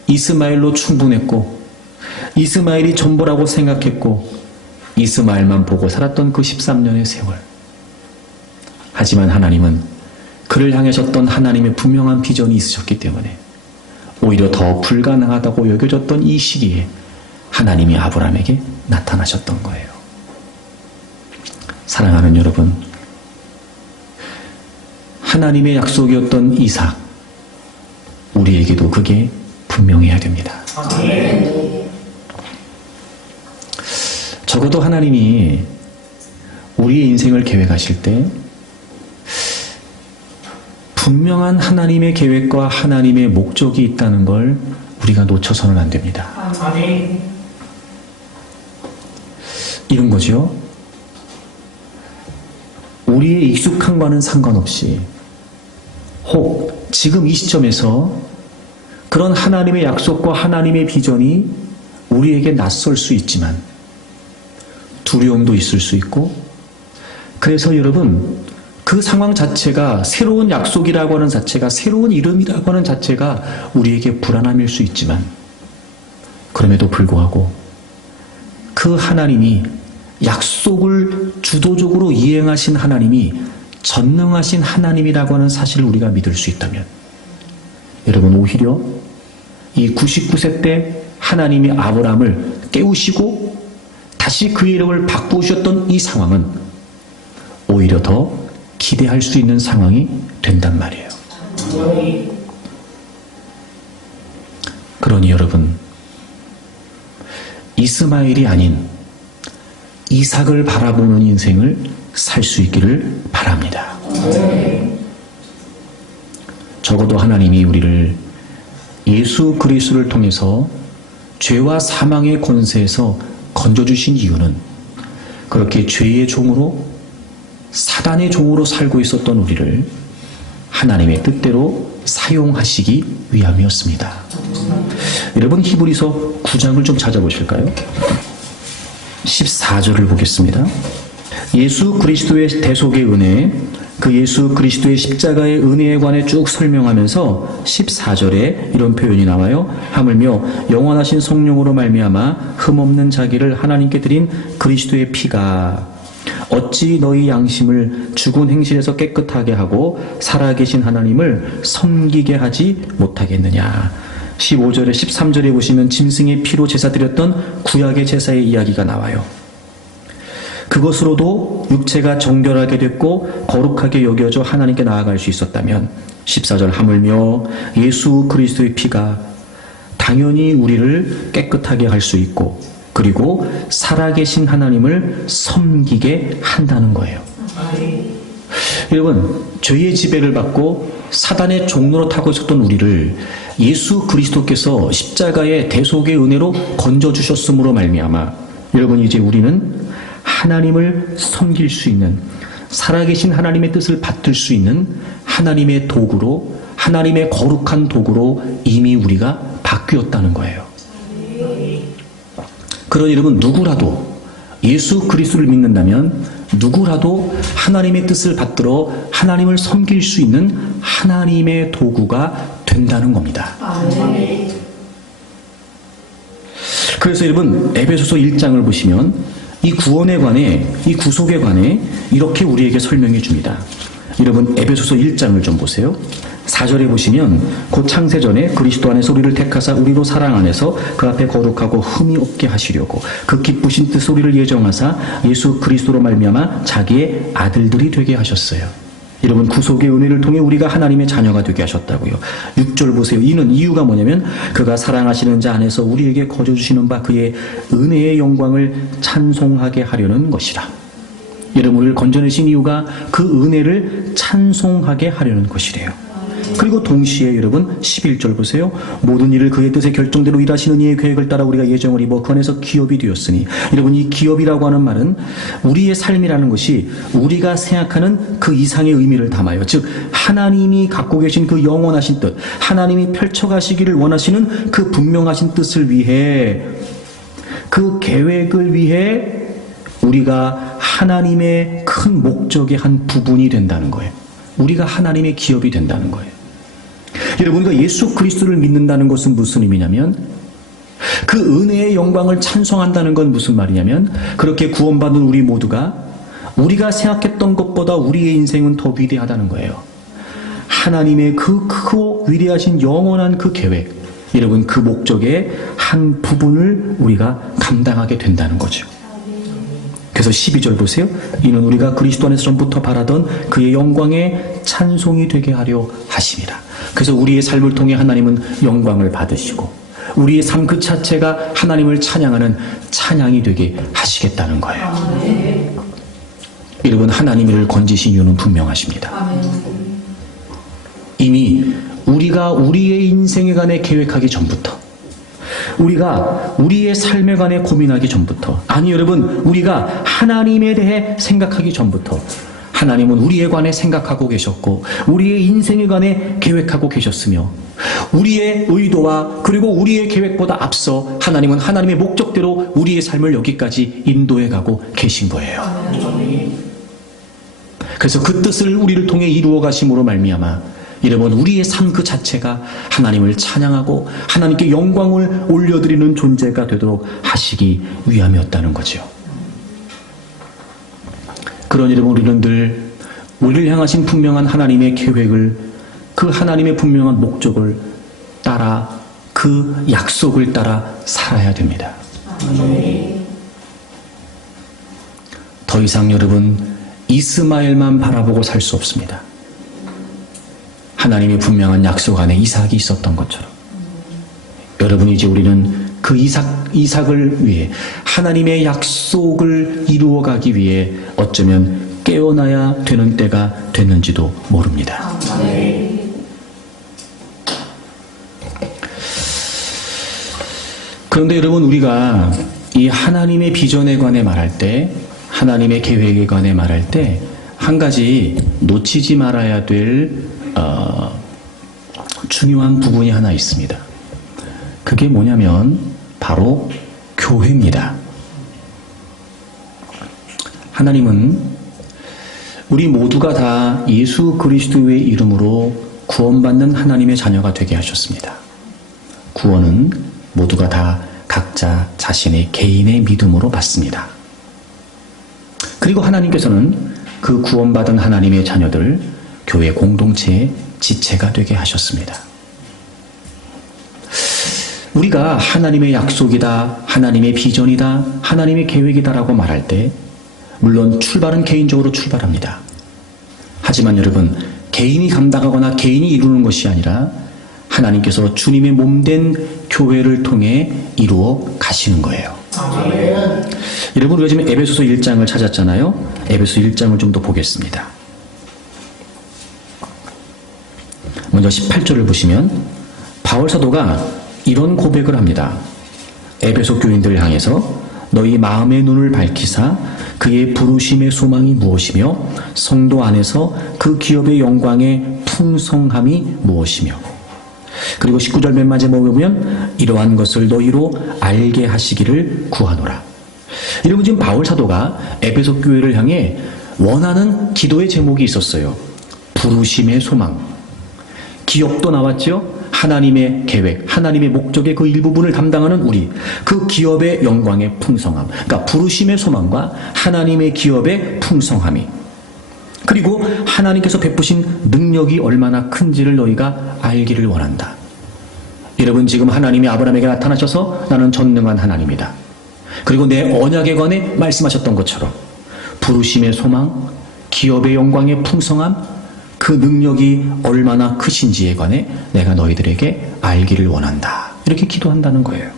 이스마엘로 충분했고 이스마엘이 전부라고 생각했고 이스마엘만 보고 살았던 그 13년의 세월. 하지만 하나님은 그를 향하셨던 하나님의 분명한 비전이 있으셨기 때문에 오히려 더 불가능하다고 여겨졌던 이 시기에 하나님이 아브라함에게 나타나셨던 거예요. 사랑하는 여러분, 하나님의 약속이었던 이삭, 우리에게도 그게 분명해야 됩니다. 적어도 하나님이 우리의 인생을 계획하실 때 분명한 하나님의 계획과 하나님의 목적이 있다는 걸 우리가 놓쳐서는 안 됩니다. 이런 거죠. 우리의 익숙함과는 상관없이 혹 지금 이 시점에서 그런 하나님의 약속과 하나님의 비전이 우리에게 낯설 수 있지만 두려움도 있을 수 있고, 그래서 여러분, 그 상황 자체가, 새로운 약속이라고 하는 자체가, 새로운 이름이라고 하는 자체가 우리에게 불안함일 수 있지만, 그럼에도 불구하고 그 하나님이, 약속을 주도적으로 이행하신 하나님이 전능하신 하나님이라고 하는 사실을 우리가 믿을 수 있다면, 여러분, 오히려 이 99세 때 하나님이 아브라함을 깨우시고 다시 그의 이름을 바꾸셨던 이 상황은 오히려 더 기대할 수 있는 상황이 된단 말이에요. 그러니 여러분, 이스마엘이 아닌 이삭을 바라보는 인생을 살 수 있기를 바랍니다. 적어도 하나님이 우리를 예수 그리스도를 통해서 죄와 사망의 권세에서 건져주신 이유는 그렇게 죄의 종으로, 사단의 종으로 살고 있었던 우리를 하나님의 뜻대로 사용하시기 위함이었습니다. 여러분, 히브리서 9장을 좀 찾아보실까요? 14절을 보겠습니다. 예수 그리스도의 대속의 은혜, 그 예수 그리스도의 십자가의 은혜에 관해 쭉 설명하면서 14절에 이런 표현이 나와요. 하물며 영원하신 성령으로 말미암아 흠없는 자기를 하나님께 드린 그리스도의 피가 어찌 너희 양심을 죽은 행실에서 깨끗하게 하고 살아계신 하나님을 섬기게 하지 못하겠느냐. 15절에 13절에 보시면 짐승의 피로 제사 드렸던 구약의 제사의 이야기가 나와요. 그것으로도 육체가 정결하게 됐고 거룩하게 여겨져 하나님께 나아갈 수 있었다면, 14절 하물며 예수 그리스도의 피가 당연히 우리를 깨끗하게 할 수 있고 그리고 살아계신 하나님을 섬기게 한다는 거예요. 여러분, 죄의 지배를 받고 사단의 종로로 타고 있었던 우리를 예수 그리스도께서 십자가의 대속의 은혜로 건져주셨음으로 말미암아 여러분, 이제 우리는 하나님을 섬길 수 있는, 살아계신 하나님의 뜻을 받들 수 있는 하나님의 도구로, 하나님의 거룩한 도구로 이미 우리가 바뀌었다는 거예요. 그러니 여러분, 누구라도 예수 그리스도를 믿는다면 누구라도 하나님의 뜻을 받들어 하나님을 섬길 수 있는 하나님의 도구가 된다는 겁니다. 그래서 여러분, 에베소서 1장을 보시면 이 구원에 관해, 이 구속에 관해 이렇게 우리에게 설명해 줍니다. 여러분, 에베소서 1장을 좀 보세요. 4절에 보시면 곧 창세전에 그리스도 안에서 우리를 택하사 우리로 사랑 안에서 그 앞에 거룩하고 흠이 없게 하시려고 그 기쁘신 뜻 우리를 예정하사 예수 그리스도로 말미암아 자기의 아들들이 되게 하셨어요. 여러분, 구속의 은혜를 통해 우리가 하나님의 자녀가 되게 하셨다고요. 6절 보세요. 이는 이유가 뭐냐면 그가 사랑하시는 자 안에서 우리에게 거저주시는 바 그의 은혜의 영광을 찬송하게 하려는 것이라. 여러분, 우리를 건져내신 이유가 그 은혜를 찬송하게 하려는 것이래요. 그리고 동시에 여러분 11절 보세요. 모든 일을 그의 뜻의 결정대로 일하시는 이의 계획을 따라 우리가 예정을 입어 그 안에서 기업이 되었으니, 여러분 이 기업이라고 하는 말은 우리의 삶이라는 것이 우리가 생각하는 그 이상의 의미를 담아요. 즉 하나님이 갖고 계신 그 영원하신 뜻, 하나님이 펼쳐가시기를 원하시는 그 분명하신 뜻을 위해, 그 계획을 위해 우리가 하나님의 큰 목적의 한 부분이 된다는 거예요. 우리가 하나님의 기업이 된다는 거예요. 여러분, 우리가 예수 그리스도를 믿는다는 것은 무슨 의미냐면, 그 은혜의 영광을 찬송한다는 건 무슨 말이냐면, 그렇게 구원받은 우리 모두가 우리가 생각했던 것보다 우리의 인생은 더 위대하다는 거예요. 하나님의 그 크고 위대하신 영원한 그 계획, 여러분 그 목적의 한 부분을 우리가 감당하게 된다는 거죠. 그래서 12절 보세요. 이는 우리가 그리스도 안에서 전부터 바라던 그의 영광의 찬송이 되게 하려 하심이라. 그래서 우리의 삶을 통해 하나님은 영광을 받으시고 우리의 삶 그 자체가 하나님을 찬양하는 찬양이 되게 하시겠다는 거예요. 여러분, 하나님이 이를 건지신 이유는 분명하십니다. 이미 우리가 우리의 인생에 관해 계획하기 전부터, 우리가 우리의 삶에 관해 고민하기 전부터, 아니 여러분, 우리가 하나님에 대해 생각하기 전부터 하나님은 우리에 관해 생각하고 계셨고 우리의 인생에 관해 계획하고 계셨으며, 우리의 의도와 그리고 우리의 계획보다 앞서 하나님은 하나님의 목적대로 우리의 삶을 여기까지 인도해 가고 계신 거예요. 그래서 그 뜻을 우리를 통해 이루어 가심으로 말미암아 여러분, 우리의 삶 그 자체가 하나님을 찬양하고 하나님께 영광을 올려드리는 존재가 되도록 하시기 위함이었다는 거죠. 그런 여러분, 우리는 늘 우리를 향하신 분명한 하나님의 계획을, 그 하나님의 분명한 목적을 따라, 그 약속을 따라 살아야 됩니다. 더 이상 여러분 이스마엘만 바라보고 살 수 없습니다. 하나님의 분명한 약속 안에 이삭이 있었던 것처럼 여러분, 이제 우리는 그 이삭을 위해, 하나님의 약속을 이루어가기 위해 어쩌면 깨어나야 되는 때가 됐는지도 모릅니다. 그런데 여러분, 우리가 이 하나님의 비전에 관해 말할 때, 하나님의 계획에 관해 말할 때 한 가지 놓치지 말아야 될 중요한 부분이 하나 있습니다. 그게 뭐냐면 바로 교회입니다. 하나님은 우리 모두가 다 예수 그리스도의 이름으로 구원받는 하나님의 자녀가 되게 하셨습니다. 구원은 모두가 다 각자 자신의 개인의 믿음으로 받습니다. 그리고 하나님께서는 그 구원받은 하나님의 자녀들, 교회 공동체의 지체가 되게 하셨습니다. 우리가 하나님의 약속이다, 하나님의 비전이다, 하나님의 계획이다라고 말할 때 물론 출발은 개인적으로 출발합니다. 하지만 여러분, 개인이 감당하거나 개인이 이루는 것이 아니라 하나님께서 주님의 몸된 교회를 통해 이루어 가시는 거예요. 여러분, 우리가 지금 에베소서 1장을 찾았잖아요. 에베소 1장을 좀 더 보겠습니다. 먼저 18절을 보시면 바울 사도가 이런 고백을 합니다. 에베소 교인들을 향해서 너희 마음의 눈을 밝히사 그의 부르심의 소망이 무엇이며 성도 안에서 그 기업의 영광의 풍성함이 무엇이며, 그리고 19절 맨 마지막에 보면 이러한 것을 너희로 알게 하시기를 구하노라. 여러분, 지금 바울 사도가 에베소 교회를 향해 원하는 기도의 제목이 있었어요. 부르심의 소망. 기업도 나왔죠. 하나님의 계획, 하나님의 목적의 그 일부분을 담당하는 우리, 그 기업의 영광의 풍성함. 그러니까 부르심의 소망과 하나님의 기업의 풍성함이, 그리고 하나님께서 베푸신 능력이 얼마나 큰지를 너희가 알기를 원한다. 여러분, 지금 하나님이 아브라함에게 나타나셔서 나는 전능한 하나님이다, 그리고 내 언약에 관해 말씀하셨던 것처럼 부르심의 소망, 기업의 영광의 풍성함, 그 능력이 얼마나 크신지에 관해 내가 너희들에게 알기를 원한다, 이렇게 기도한다는 거예요.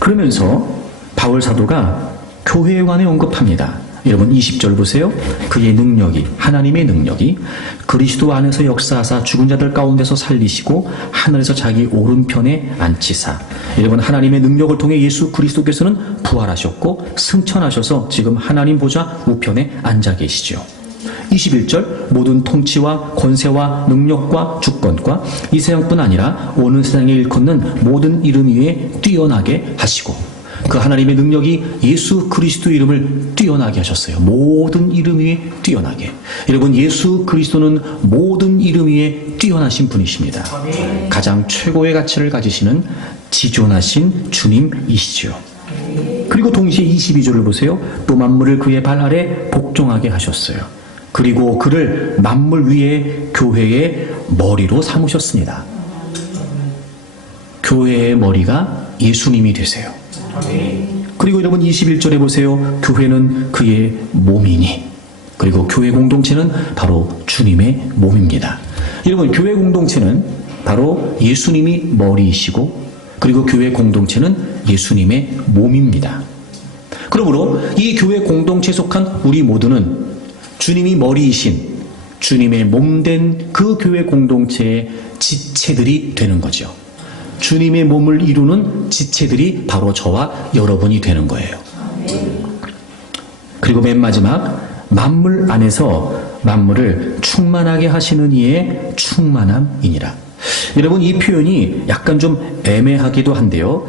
그러면서 바울 사도가 교회에 관해 언급합니다. 여러분 20절 보세요. 그의 능력이, 하나님의 능력이 그리스도 안에서 역사하사 죽은 자들 가운데서 살리시고 하늘에서 자기 오른편에 앉히사. 여러분 하나님의 능력을 통해 예수 그리스도께서는 부활하셨고 승천하셔서 지금 하나님 보좌 우편에 앉아 계시죠. 21절 모든 통치와 권세와 능력과 주권과 이 세상뿐 아니라 오는 세상에 일컫는 모든 이름 위에 뛰어나게 하시고, 그 하나님의 능력이 예수 그리스도 이름을 뛰어나게 하셨어요. 모든 이름 위에 뛰어나게. 여러분 예수 그리스도는 모든 이름 위에 뛰어나신 분이십니다. 가장 최고의 가치를 가지시는 지존하신 주님이시죠. 그리고 동시에 22절을 보세요. 또 만물을 그의 발 아래 복종하게 하셨어요. 그리고 그를 만물 위에 교회의 머리로 삼으셨습니다. 교회의 머리가 예수님이 되세요. 그리고 여러분 21절에 보세요. 교회는 그의 몸이니. 그리고 교회 공동체는 바로 주님의 몸입니다. 여러분 교회 공동체는 바로 예수님이 머리이시고, 그리고 교회 공동체는 예수님의 몸입니다. 그러므로 이 교회 공동체에 속한 우리 모두는 주님이 머리이신 주님의 몸된 그 교회 공동체의 지체들이 되는 거죠. 주님의 몸을 이루는 지체들이 바로 저와 여러분이 되는 거예요. 그리고 맨 마지막, 만물 안에서 만물을 충만하게 하시는 이의 충만함이니라. 여러분 이 표현이 약간 좀 애매하기도 한데요,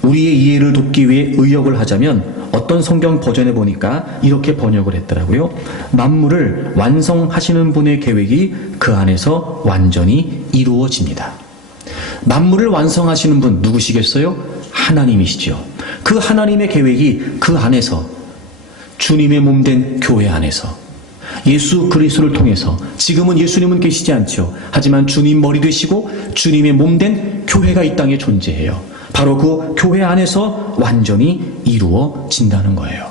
우리의 이해를 돕기 위해 의역을 하자면 어떤 성경 버전에 보니까 이렇게 번역을 했더라고요. 만물을 완성하시는 분의 계획이 그 안에서 완전히 이루어집니다. 만물을 완성하시는 분 누구시겠어요? 하나님이시죠. 그 하나님의 계획이 그 안에서, 주님의 몸된 교회 안에서, 예수 그리스도를 통해서, 지금은 예수님은 계시지 않죠. 하지만 주님 머리 되시고 주님의 몸된 교회가 이 땅에 존재해요. 바로 그 교회 안에서 완전히 이루어진다는 거예요.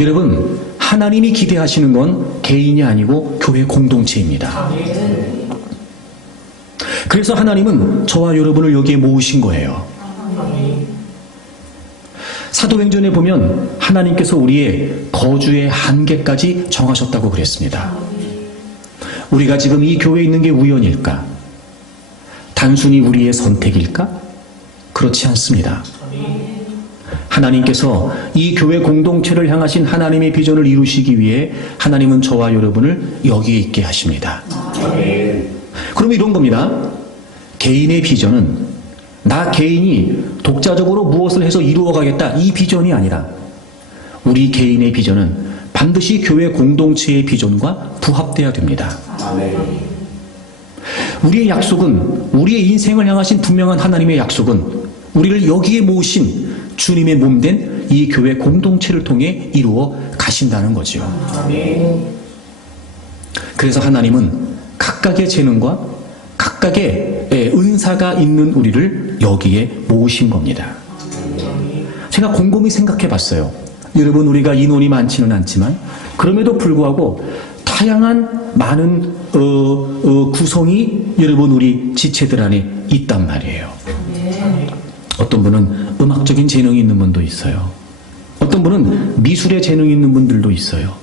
여러분 하나님이 기대하시는 건 개인이 아니고 교회 공동체입니다. 그래서 하나님은 저와 여러분을 여기에 모으신 거예요. 사도행전에 보면 하나님께서 우리의 거주의 한계까지 정하셨다고 그랬습니다. 우리가 지금 이 교회에 있는 게 우연일까? 단순히 우리의 선택일까? 그렇지 않습니다. 하나님께서 이 교회 공동체를 향하신 하나님의 비전을 이루시기 위해 하나님은 저와 여러분을 여기에 있게 하십니다. 그럼 이런 겁니다. 개인의 비전은 나 개인이 독자적으로 무엇을 해서 이루어가겠다, 이 비전이 아니라 우리 개인의 비전은 반드시 교회 공동체의 비전과 부합돼야 됩니다. 우리의 약속은, 우리의 인생을 향하신 분명한 하나님의 약속은 우리를 여기에 모으신 주님의 몸된 이 교회 공동체를 통해 이루어 가신다는 거죠. 그래서 하나님은 각각의 재능과 각각의 은사가 있는 우리를 여기에 모으신 겁니다. 제가 곰곰이 생각해 봤어요. 여러분 우리가 인원이 많지는 않지만 그럼에도 불구하고 다양한 많은 구성이 여러분 우리 지체들 안에 있단 말이에요. 어떤 분은 음악적인 재능이 있는 분도 있어요. 어떤 분은 미술에 재능이 있는 분들도 있어요.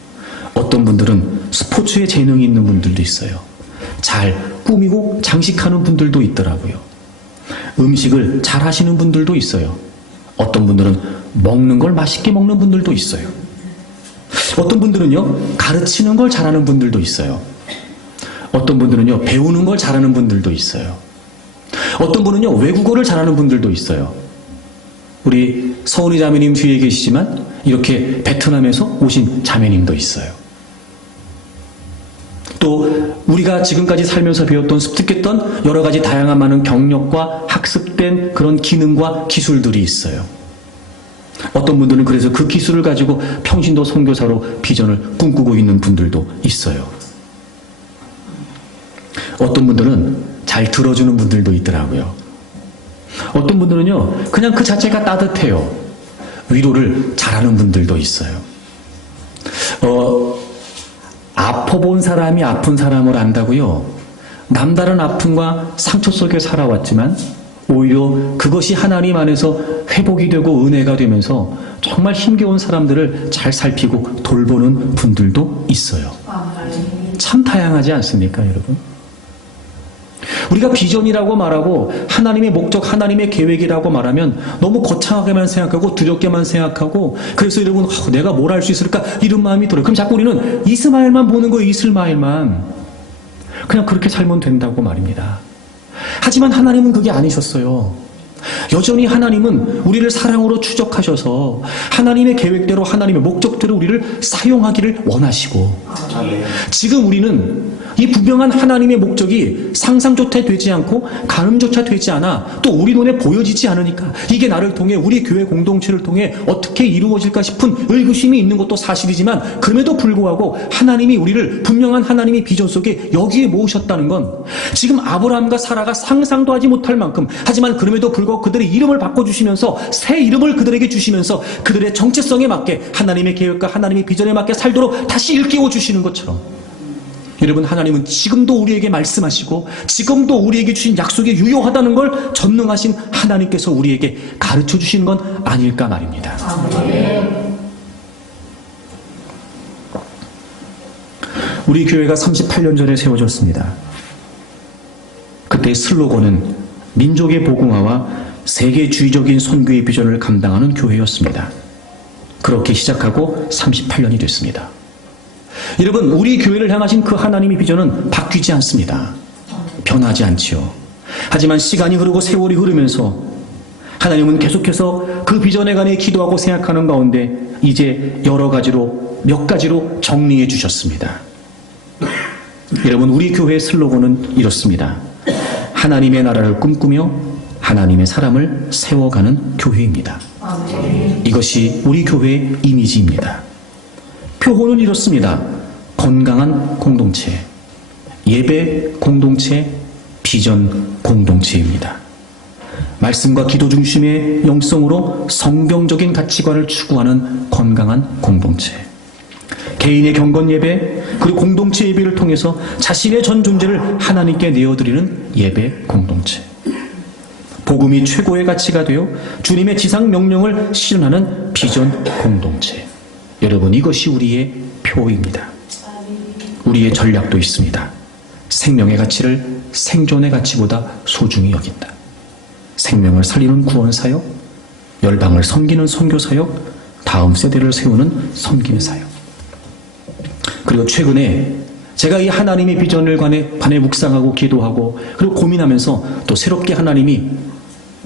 어떤 분들은 스포츠에 재능이 있는 분들도 있어요. 잘 꾸미고 장식하는 분들도 있더라고요. 음식을 잘 하시는 분들도 있어요. 어떤 분들은 먹는 걸 맛있게 먹는 분들도 있어요. 어떤 분들은요, 가르치는 걸 잘하는 분들도 있어요. 어떤 분들은요, 배우는 걸 잘하는 분들도 있어요. 어떤 분은요, 외국어를 잘하는 분들도 있어요. 우리 서은이 자매님 뒤에 계시지만 이렇게 베트남에서 오신 자매님도 있어요. 또 우리가 지금까지 살면서 배웠던, 습득했던 여러 가지 다양한 많은 경력과 학습된 그런 기능과 기술들이 있어요. 어떤 분들은 그래서 그 기술을 가지고 평신도 선교사로 비전을 꿈꾸고 있는 분들도 있어요. 어떤 분들은 잘 들어주는 분들도 있더라고요. 어떤 분들은요, 그냥 그 자체가 따뜻해요. 위로를 잘하는 분들도 있어요. 아파본 사람이 아픈 사람을 안다고요. 남다른 아픔과 상처 속에 살아왔지만 오히려 그것이 하나님 안에서 회복이 되고 은혜가 되면서 정말 힘겨운 사람들을 잘 살피고 돌보는 분들도 있어요. 참 다양하지 않습니까, 여러분? 우리가 비전이라고 말하고 하나님의 목적, 하나님의 계획이라고 말하면 너무 거창하게만 생각하고 두렵게만 생각하고, 그래서 여러분 내가 뭘 할 수 있을까 이런 마음이 들어요. 그럼 자꾸 우리는 이스마엘만 보는 거예요. 이스마엘만. 그냥 그렇게 살면 된다고 말입니다. 하지만 하나님은 그게 아니셨어요. 여전히 하나님은 우리를 사랑으로 추적하셔서 하나님의 계획대로, 하나님의 목적대로 우리를 사용하기를 원하시고, 지금 우리는 이 분명한 하나님의 목적이 상상조차 되지 않고 가늠조차 되지 않아 또 우리 눈에 보여지지 않으니까 이게 나를 통해, 우리 교회 공동체를 통해 어떻게 이루어질까 싶은 의구심이 있는 것도 사실이지만, 그럼에도 불구하고 하나님이 우리를 분명한 하나님의 비전 속에 여기에 모으셨다는 건 지금 아브라함과 사라가 상상도 하지 못할 만큼, 하지만 그럼에도 불구하고 그들의 이름을 바꿔주시면서 새 이름을 그들에게 주시면서 그들의 정체성에 맞게 하나님의 계획과 하나님의 비전에 맞게 살도록 다시 일깨워 주시는 것처럼, 여러분, 하나님은 지금도 우리에게 말씀하시고 지금도 우리에게 주신 약속이 유효하다는 걸 전능하신 하나님께서 우리에게 가르쳐 주시는 건 아닐까 말입니다. 우리 교회가 38년 전에 세워졌습니다. 그때 슬로건은 민족의 복음화와 세계주의적인 선교의 비전을 감당하는 교회였습니다. 그렇게 시작하고 38년이 됐습니다. 여러분, 우리 교회를 향하신 그 하나님의 비전은 바뀌지 않습니다. 변하지 않지요. 하지만 시간이 흐르고 세월이 흐르면서 하나님은 계속해서 그 비전에 관해 기도하고 생각하는 가운데 이제 여러 가지로, 몇 가지로 정리해 주셨습니다. 여러분, 우리 교회의 슬로건은 이렇습니다. 하나님의 나라를 꿈꾸며 하나님의 사람을 세워가는 교회입니다. 이것이 우리 교회의 이미지입니다. 표호는 이렇습니다. 건강한 공동체, 예배 공동체, 비전 공동체입니다. 말씀과 기도 중심의 영성으로 성경적인 가치관을 추구하는 건강한 공동체, 개인의 경건 예배 그리고 공동체 예배를 통해서 자신의 전 존재를 하나님께 내어드리는 예배 공동체, 복음이 최고의 가치가 되어 주님의 지상 명령을 실현하는 비전 공동체. 여러분, 이것이 우리의 표입니다. 우리의 전략도 있습니다. 생명의 가치를 생존의 가치보다 소중히 여긴다. 생명을 살리는 구원 사역, 열방을 섬기는 선교 사역, 다음 세대를 세우는 섬김의 사역. 그리고 최근에 제가 이 하나님의 비전을 관해 묵상하고 기도하고 그리고 고민하면서 또 새롭게 하나님이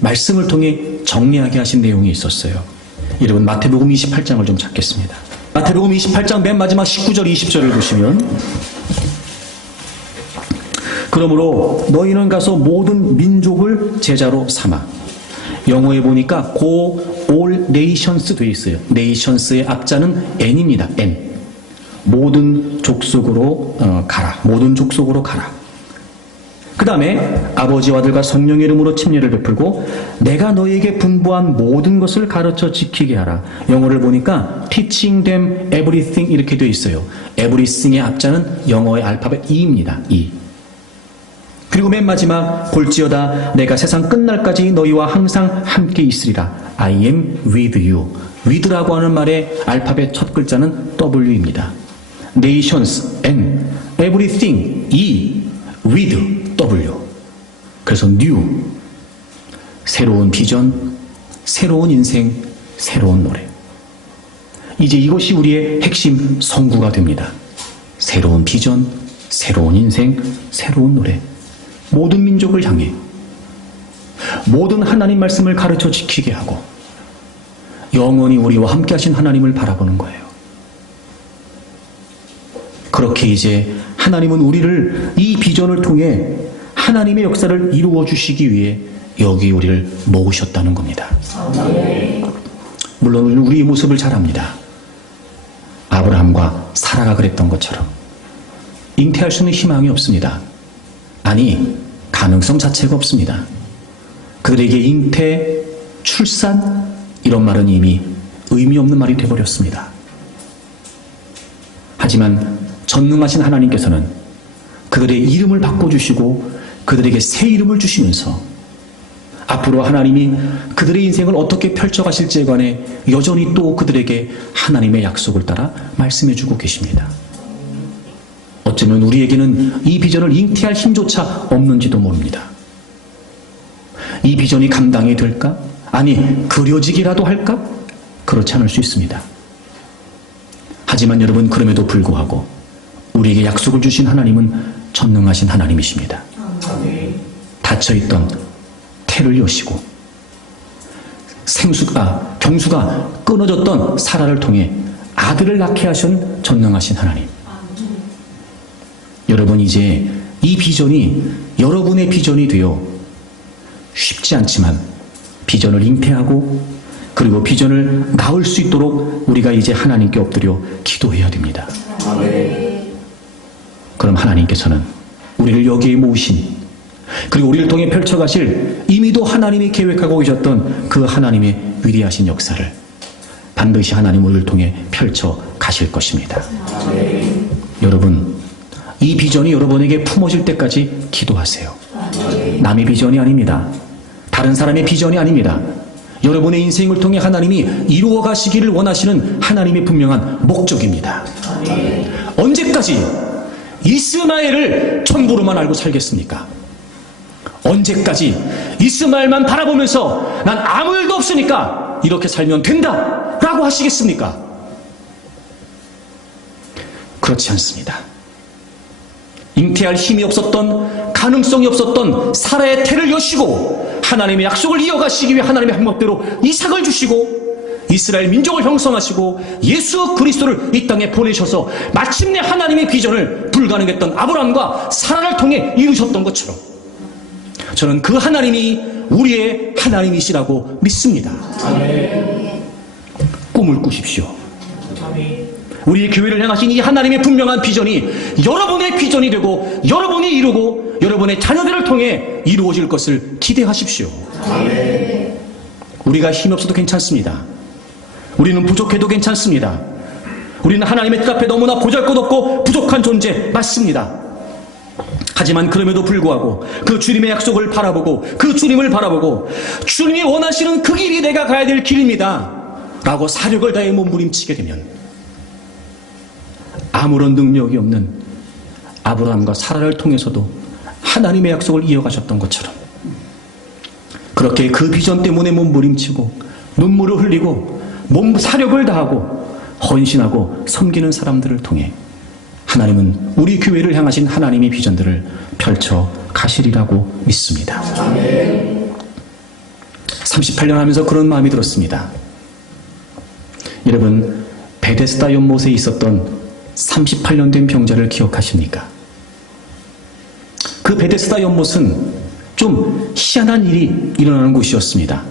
말씀을 통해 정리하게 하신 내용이 있었어요. 여러분, 마태복음 28장을 좀 찾겠습니다. 마태복음 28장 맨 마지막 19절 20절을 보시면, 그러므로 너희는 가서 모든 민족을 제자로 삼아. 영어에 보니까 Go all nations 되어 있어요. nations의 앞자는 N입니다. N. 모든 족속으로 가라. 모든 족속으로 가라. 그 다음에 아버지와 아들과 성령의 이름으로 침례를 베풀고 내가 너희에게 분부한 모든 것을 가르쳐 지키게 하라. 영어를 보니까 teaching them everything 이렇게 되어 있어요. everything의 앞자는 영어의 알파벳 E입니다. E. 그리고 맨 마지막 볼지어다 내가 세상 끝날까지 너희와 항상 함께 있으리라. I am with you. with라고 하는 말의 알파벳 첫 글자는 W입니다. nations N, everything E, with W. 그래서 new, 새로운 비전, 새로운 인생, 새로운 노래. 이제 이것이 우리의 핵심 성구가 됩니다. 새로운 비전, 새로운 인생, 새로운 노래. 모든 민족을 향해 모든 하나님 말씀을 가르쳐 지키게 하고 영원히 우리와 함께 하신 하나님을 바라보는 거예요. 그렇게 이제 하나님은 우리를 이 비전을 통해 하나님의 역사를 이루어 주시기 위해 여기 우리를 모으셨다는 겁니다. 물론 우리는 우리의 모습을 잘 압니다. 아브라함과 사라가 그랬던 것처럼 잉태할 수 있는 희망이 없습니다. 아니, 가능성 자체가 없습니다. 그들에게 잉태, 출산 이런 말은 이미 의미 없는 말이 되어버렸습니다. 하지만 전능하신 하나님께서는 그들의 이름을 바꿔주시고 그들에게 새 이름을 주시면서 앞으로 하나님이 그들의 인생을 어떻게 펼쳐가실지에 관해 여전히 또 그들에게 하나님의 약속을 따라 말씀해주고 계십니다. 어쩌면 우리에게는 이 비전을 잉태할 힘조차 없는지도 모릅니다. 이 비전이 감당이 될까? 아니, 그려지기라도 할까? 그렇지 않을 수 있습니다. 하지만 여러분, 그럼에도 불구하고 우리에게 약속을 주신 하나님은 전능하신 하나님이십니다. 닫혀있던 태를 여시고 경수가 끊어졌던 사라를 통해 아들을 낳게 하신 전능하신 하나님. 여러분, 이제 이 비전이 여러분의 비전이 되어 쉽지 않지만 비전을 잉태하고 그리고 비전을 낳을 수 있도록 우리가 이제 하나님께 엎드려 기도해야 됩니다. 그럼 하나님께서는 우리를 여기에 모으신, 그리고 우리를 통해 펼쳐가실 이미도 하나님이 계획하고 계셨던 그 하나님의 위대하신 역사를 반드시 하나님 우리를 통해 펼쳐 가실 것입니다. 여러분, 이 비전이 여러분에게 품어질 때까지 기도하세요. 남의 비전이 아닙니다. 다른 사람의 비전이 아닙니다. 여러분의 인생을 통해 하나님이 이루어 가시기를 원하시는 하나님의 분명한 목적입니다. 언제까지 이스마엘을 전부로만 알고 살겠습니까? 언제까지 이스마엘만 바라보면서 난 아무 일도 없으니까 이렇게 살면 된다 라고 하시겠습니까? 그렇지 않습니다. 잉태할 힘이 없었던, 가능성이 없었던 사라의 태를 여시고 하나님의 약속을 이어가시기 위해 하나님의 항목대로 이삭을 주시고 이스라엘 민족을 형성하시고 예수 그리스도를 이 땅에 보내셔서 마침내 하나님의 비전을 불가능했던 아브라함과 사라를 통해 이루셨던 것처럼 저는 그 하나님이 우리의 하나님이시라고 믿습니다. 꿈을 꾸십시오. 우리의 교회를 향하신 이 하나님의 분명한 비전이 여러분의 비전이 되고 여러분이 이루고 여러분의 자녀들을 통해 이루어질 것을 기대하십시오. 우리가 힘이 없어도 괜찮습니다. 우리는 부족해도 괜찮습니다. 우리는 하나님의 뜻 앞에 너무나 보잘것없고 부족한 존재 맞습니다. 하지만 그럼에도 불구하고 그 주님의 약속을 바라보고 그 주님을 바라보고 주님이 원하시는 그 길이 내가 가야 될 길입니다 라고 사력을 다해 몸부림치게 되면 아무런 능력이 없는 아브라함과 사라를 통해서도 하나님의 약속을 이어가셨던 것처럼 그렇게 그 비전 때문에 몸부림치고 눈물을 흘리고 사력을 다하고 헌신하고 섬기는 사람들을 통해 하나님은 우리 교회를 향하신 하나님의 비전들을 펼쳐 가시리라고 믿습니다. 38년 하면서 그런 마음이 들었습니다. 여러분, 베데스다 연못에 있었던 38년 된 병자를 기억하십니까? 그 베데스다 연못은 좀 희한한 일이 일어나는 곳이었습니다.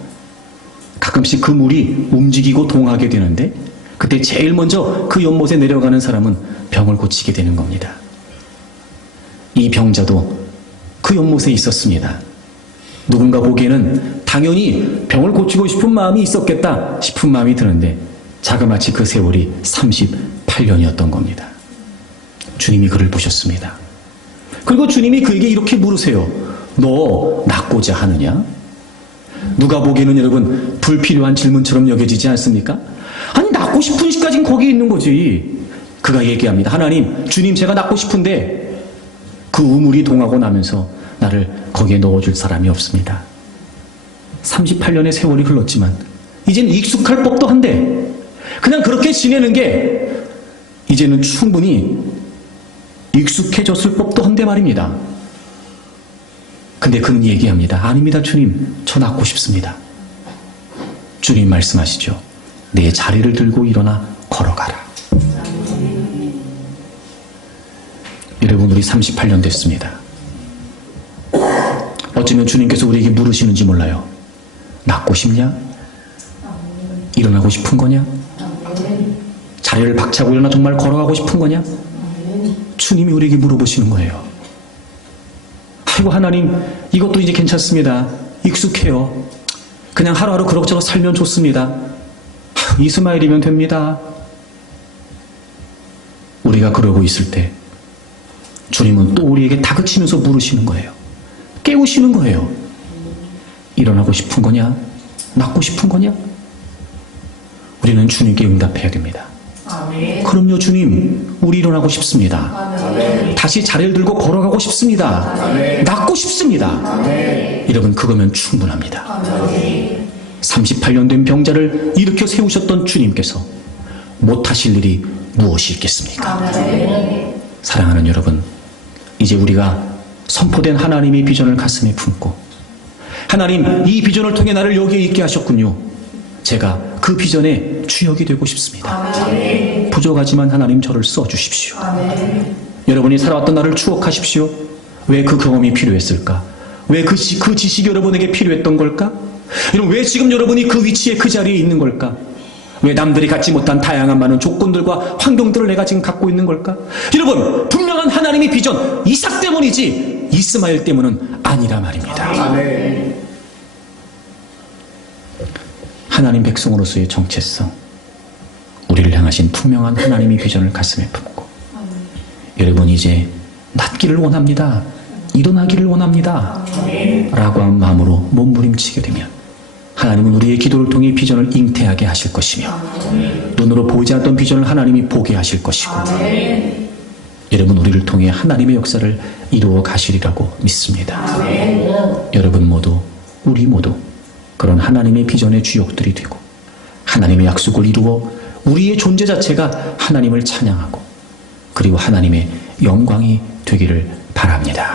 가끔씩 그 물이 움직이고 동하게 되는데 그때 제일 먼저 그 연못에 내려가는 사람은 병을 고치게 되는 겁니다. 이 병자도 그 연못에 있었습니다. 누군가 보기에는 당연히 병을 고치고 싶은 마음이 있었겠다 싶은 마음이 드는데 자그마치 그 세월이 38년이었던 겁니다. 주님이 그를 보셨습니다. 그리고 주님이 그에게 이렇게 물으세요. 너 낫고자 하느냐? 누가 보기에는 여러분 불필요한 질문처럼 여겨지지 않습니까? 아니, 낫고 싶은 시까지는 거기 있는 거지. 그가 얘기합니다. 하나님, 주님, 제가 낫고 싶은데 그 우물이 동하고 나면서 나를 거기에 넣어줄 사람이 없습니다. 38년의 세월이 흘렀지만 이제는 익숙할 법도 한데 그냥 그렇게 지내는 게 이제는 충분히 익숙해졌을 법도 한데 말입니다. 근데 그는 얘기합니다. 아닙니다, 주님. 저 낫고 싶습니다. 주님 말씀하시죠. 내 자리를 들고 일어나 걸어가라. 여러분, 우리 38년 됐습니다. 어쩌면 주님께서 우리에게 물으시는지 몰라요. 낫고 싶냐? 일어나고 싶은 거냐? 자리를 박차고 일어나 정말 걸어가고 싶은 거냐? 주님이 우리에게 물어보시는 거예요. 아이고, 하나님, 이것도 이제 괜찮습니다. 익숙해요. 그냥 하루하루 그럭저럭 살면 좋습니다. 이스마엘이면 됩니다. 우리가 그러고 있을 때 주님은 또 우리에게 다그치면서 물으시는 거예요. 깨우시는 거예요. 일어나고 싶은 거냐? 낫고 싶은 거냐? 우리는 주님께 응답해야 됩니다. 아멘. 그럼요, 주님. 우리 일어나고 싶습니다. 아멘. 다시 자리를 들고 걸어가고 싶습니다. 아멘. 낫고 싶습니다. 아멘. 여러분, 그거면 충분합니다. 아멘. 38년 된 병자를 일으켜 세우셨던 주님께서 못하실 일이 무엇이 있겠습니까? 아멘. 사랑하는 여러분, 이제 우리가 선포된 하나님의 비전을 가슴에 품고, 하나님, 이 비전을 통해 나를 여기에 있게 하셨군요. 제가 그 비전의 주역이 되고 싶습니다. 아멘. 부족하지만 하나님 저를 써주십시오. 아멘. 여러분이 살아왔던 나를 추억하십시오. 왜 그 경험이 필요했을까? 왜 그 지식이 여러분에게 필요했던 걸까? 여러분, 왜 지금 여러분이 그 위치에 그 자리에 있는 걸까? 왜 남들이 갖지 못한 다양한 많은 조건들과 환경들을 내가 지금 갖고 있는 걸까? 여러분, 분명한 하나님의 비전, 이삭 때문이지 이스마엘 때문은 아니라 말입니다. 아멘. 하나님 백성으로서의 정체성, 우리를 향하신 투명한 하나님의 비전을 가슴에 품고, 여러분 이제 낫기를 원합니다. 일어나기를 원합니다. 라고 한 마음으로 몸부림치게 되면 하나님은 우리의 기도를 통해 비전을 잉태하게 하실 것이며, 눈으로 보이지 않던 비전을 하나님이 보게 하실 것이고, 여러분 우리를 통해 하나님의 역사를 이루어 가시리라고 믿습니다. 여러분 모두, 우리 모두 그런 하나님의 비전의 주역들이 되고, 하나님의 약속을 이루어 우리의 존재 자체가 하나님을 찬양하고, 그리고 하나님의 영광이 되기를 바랍니다.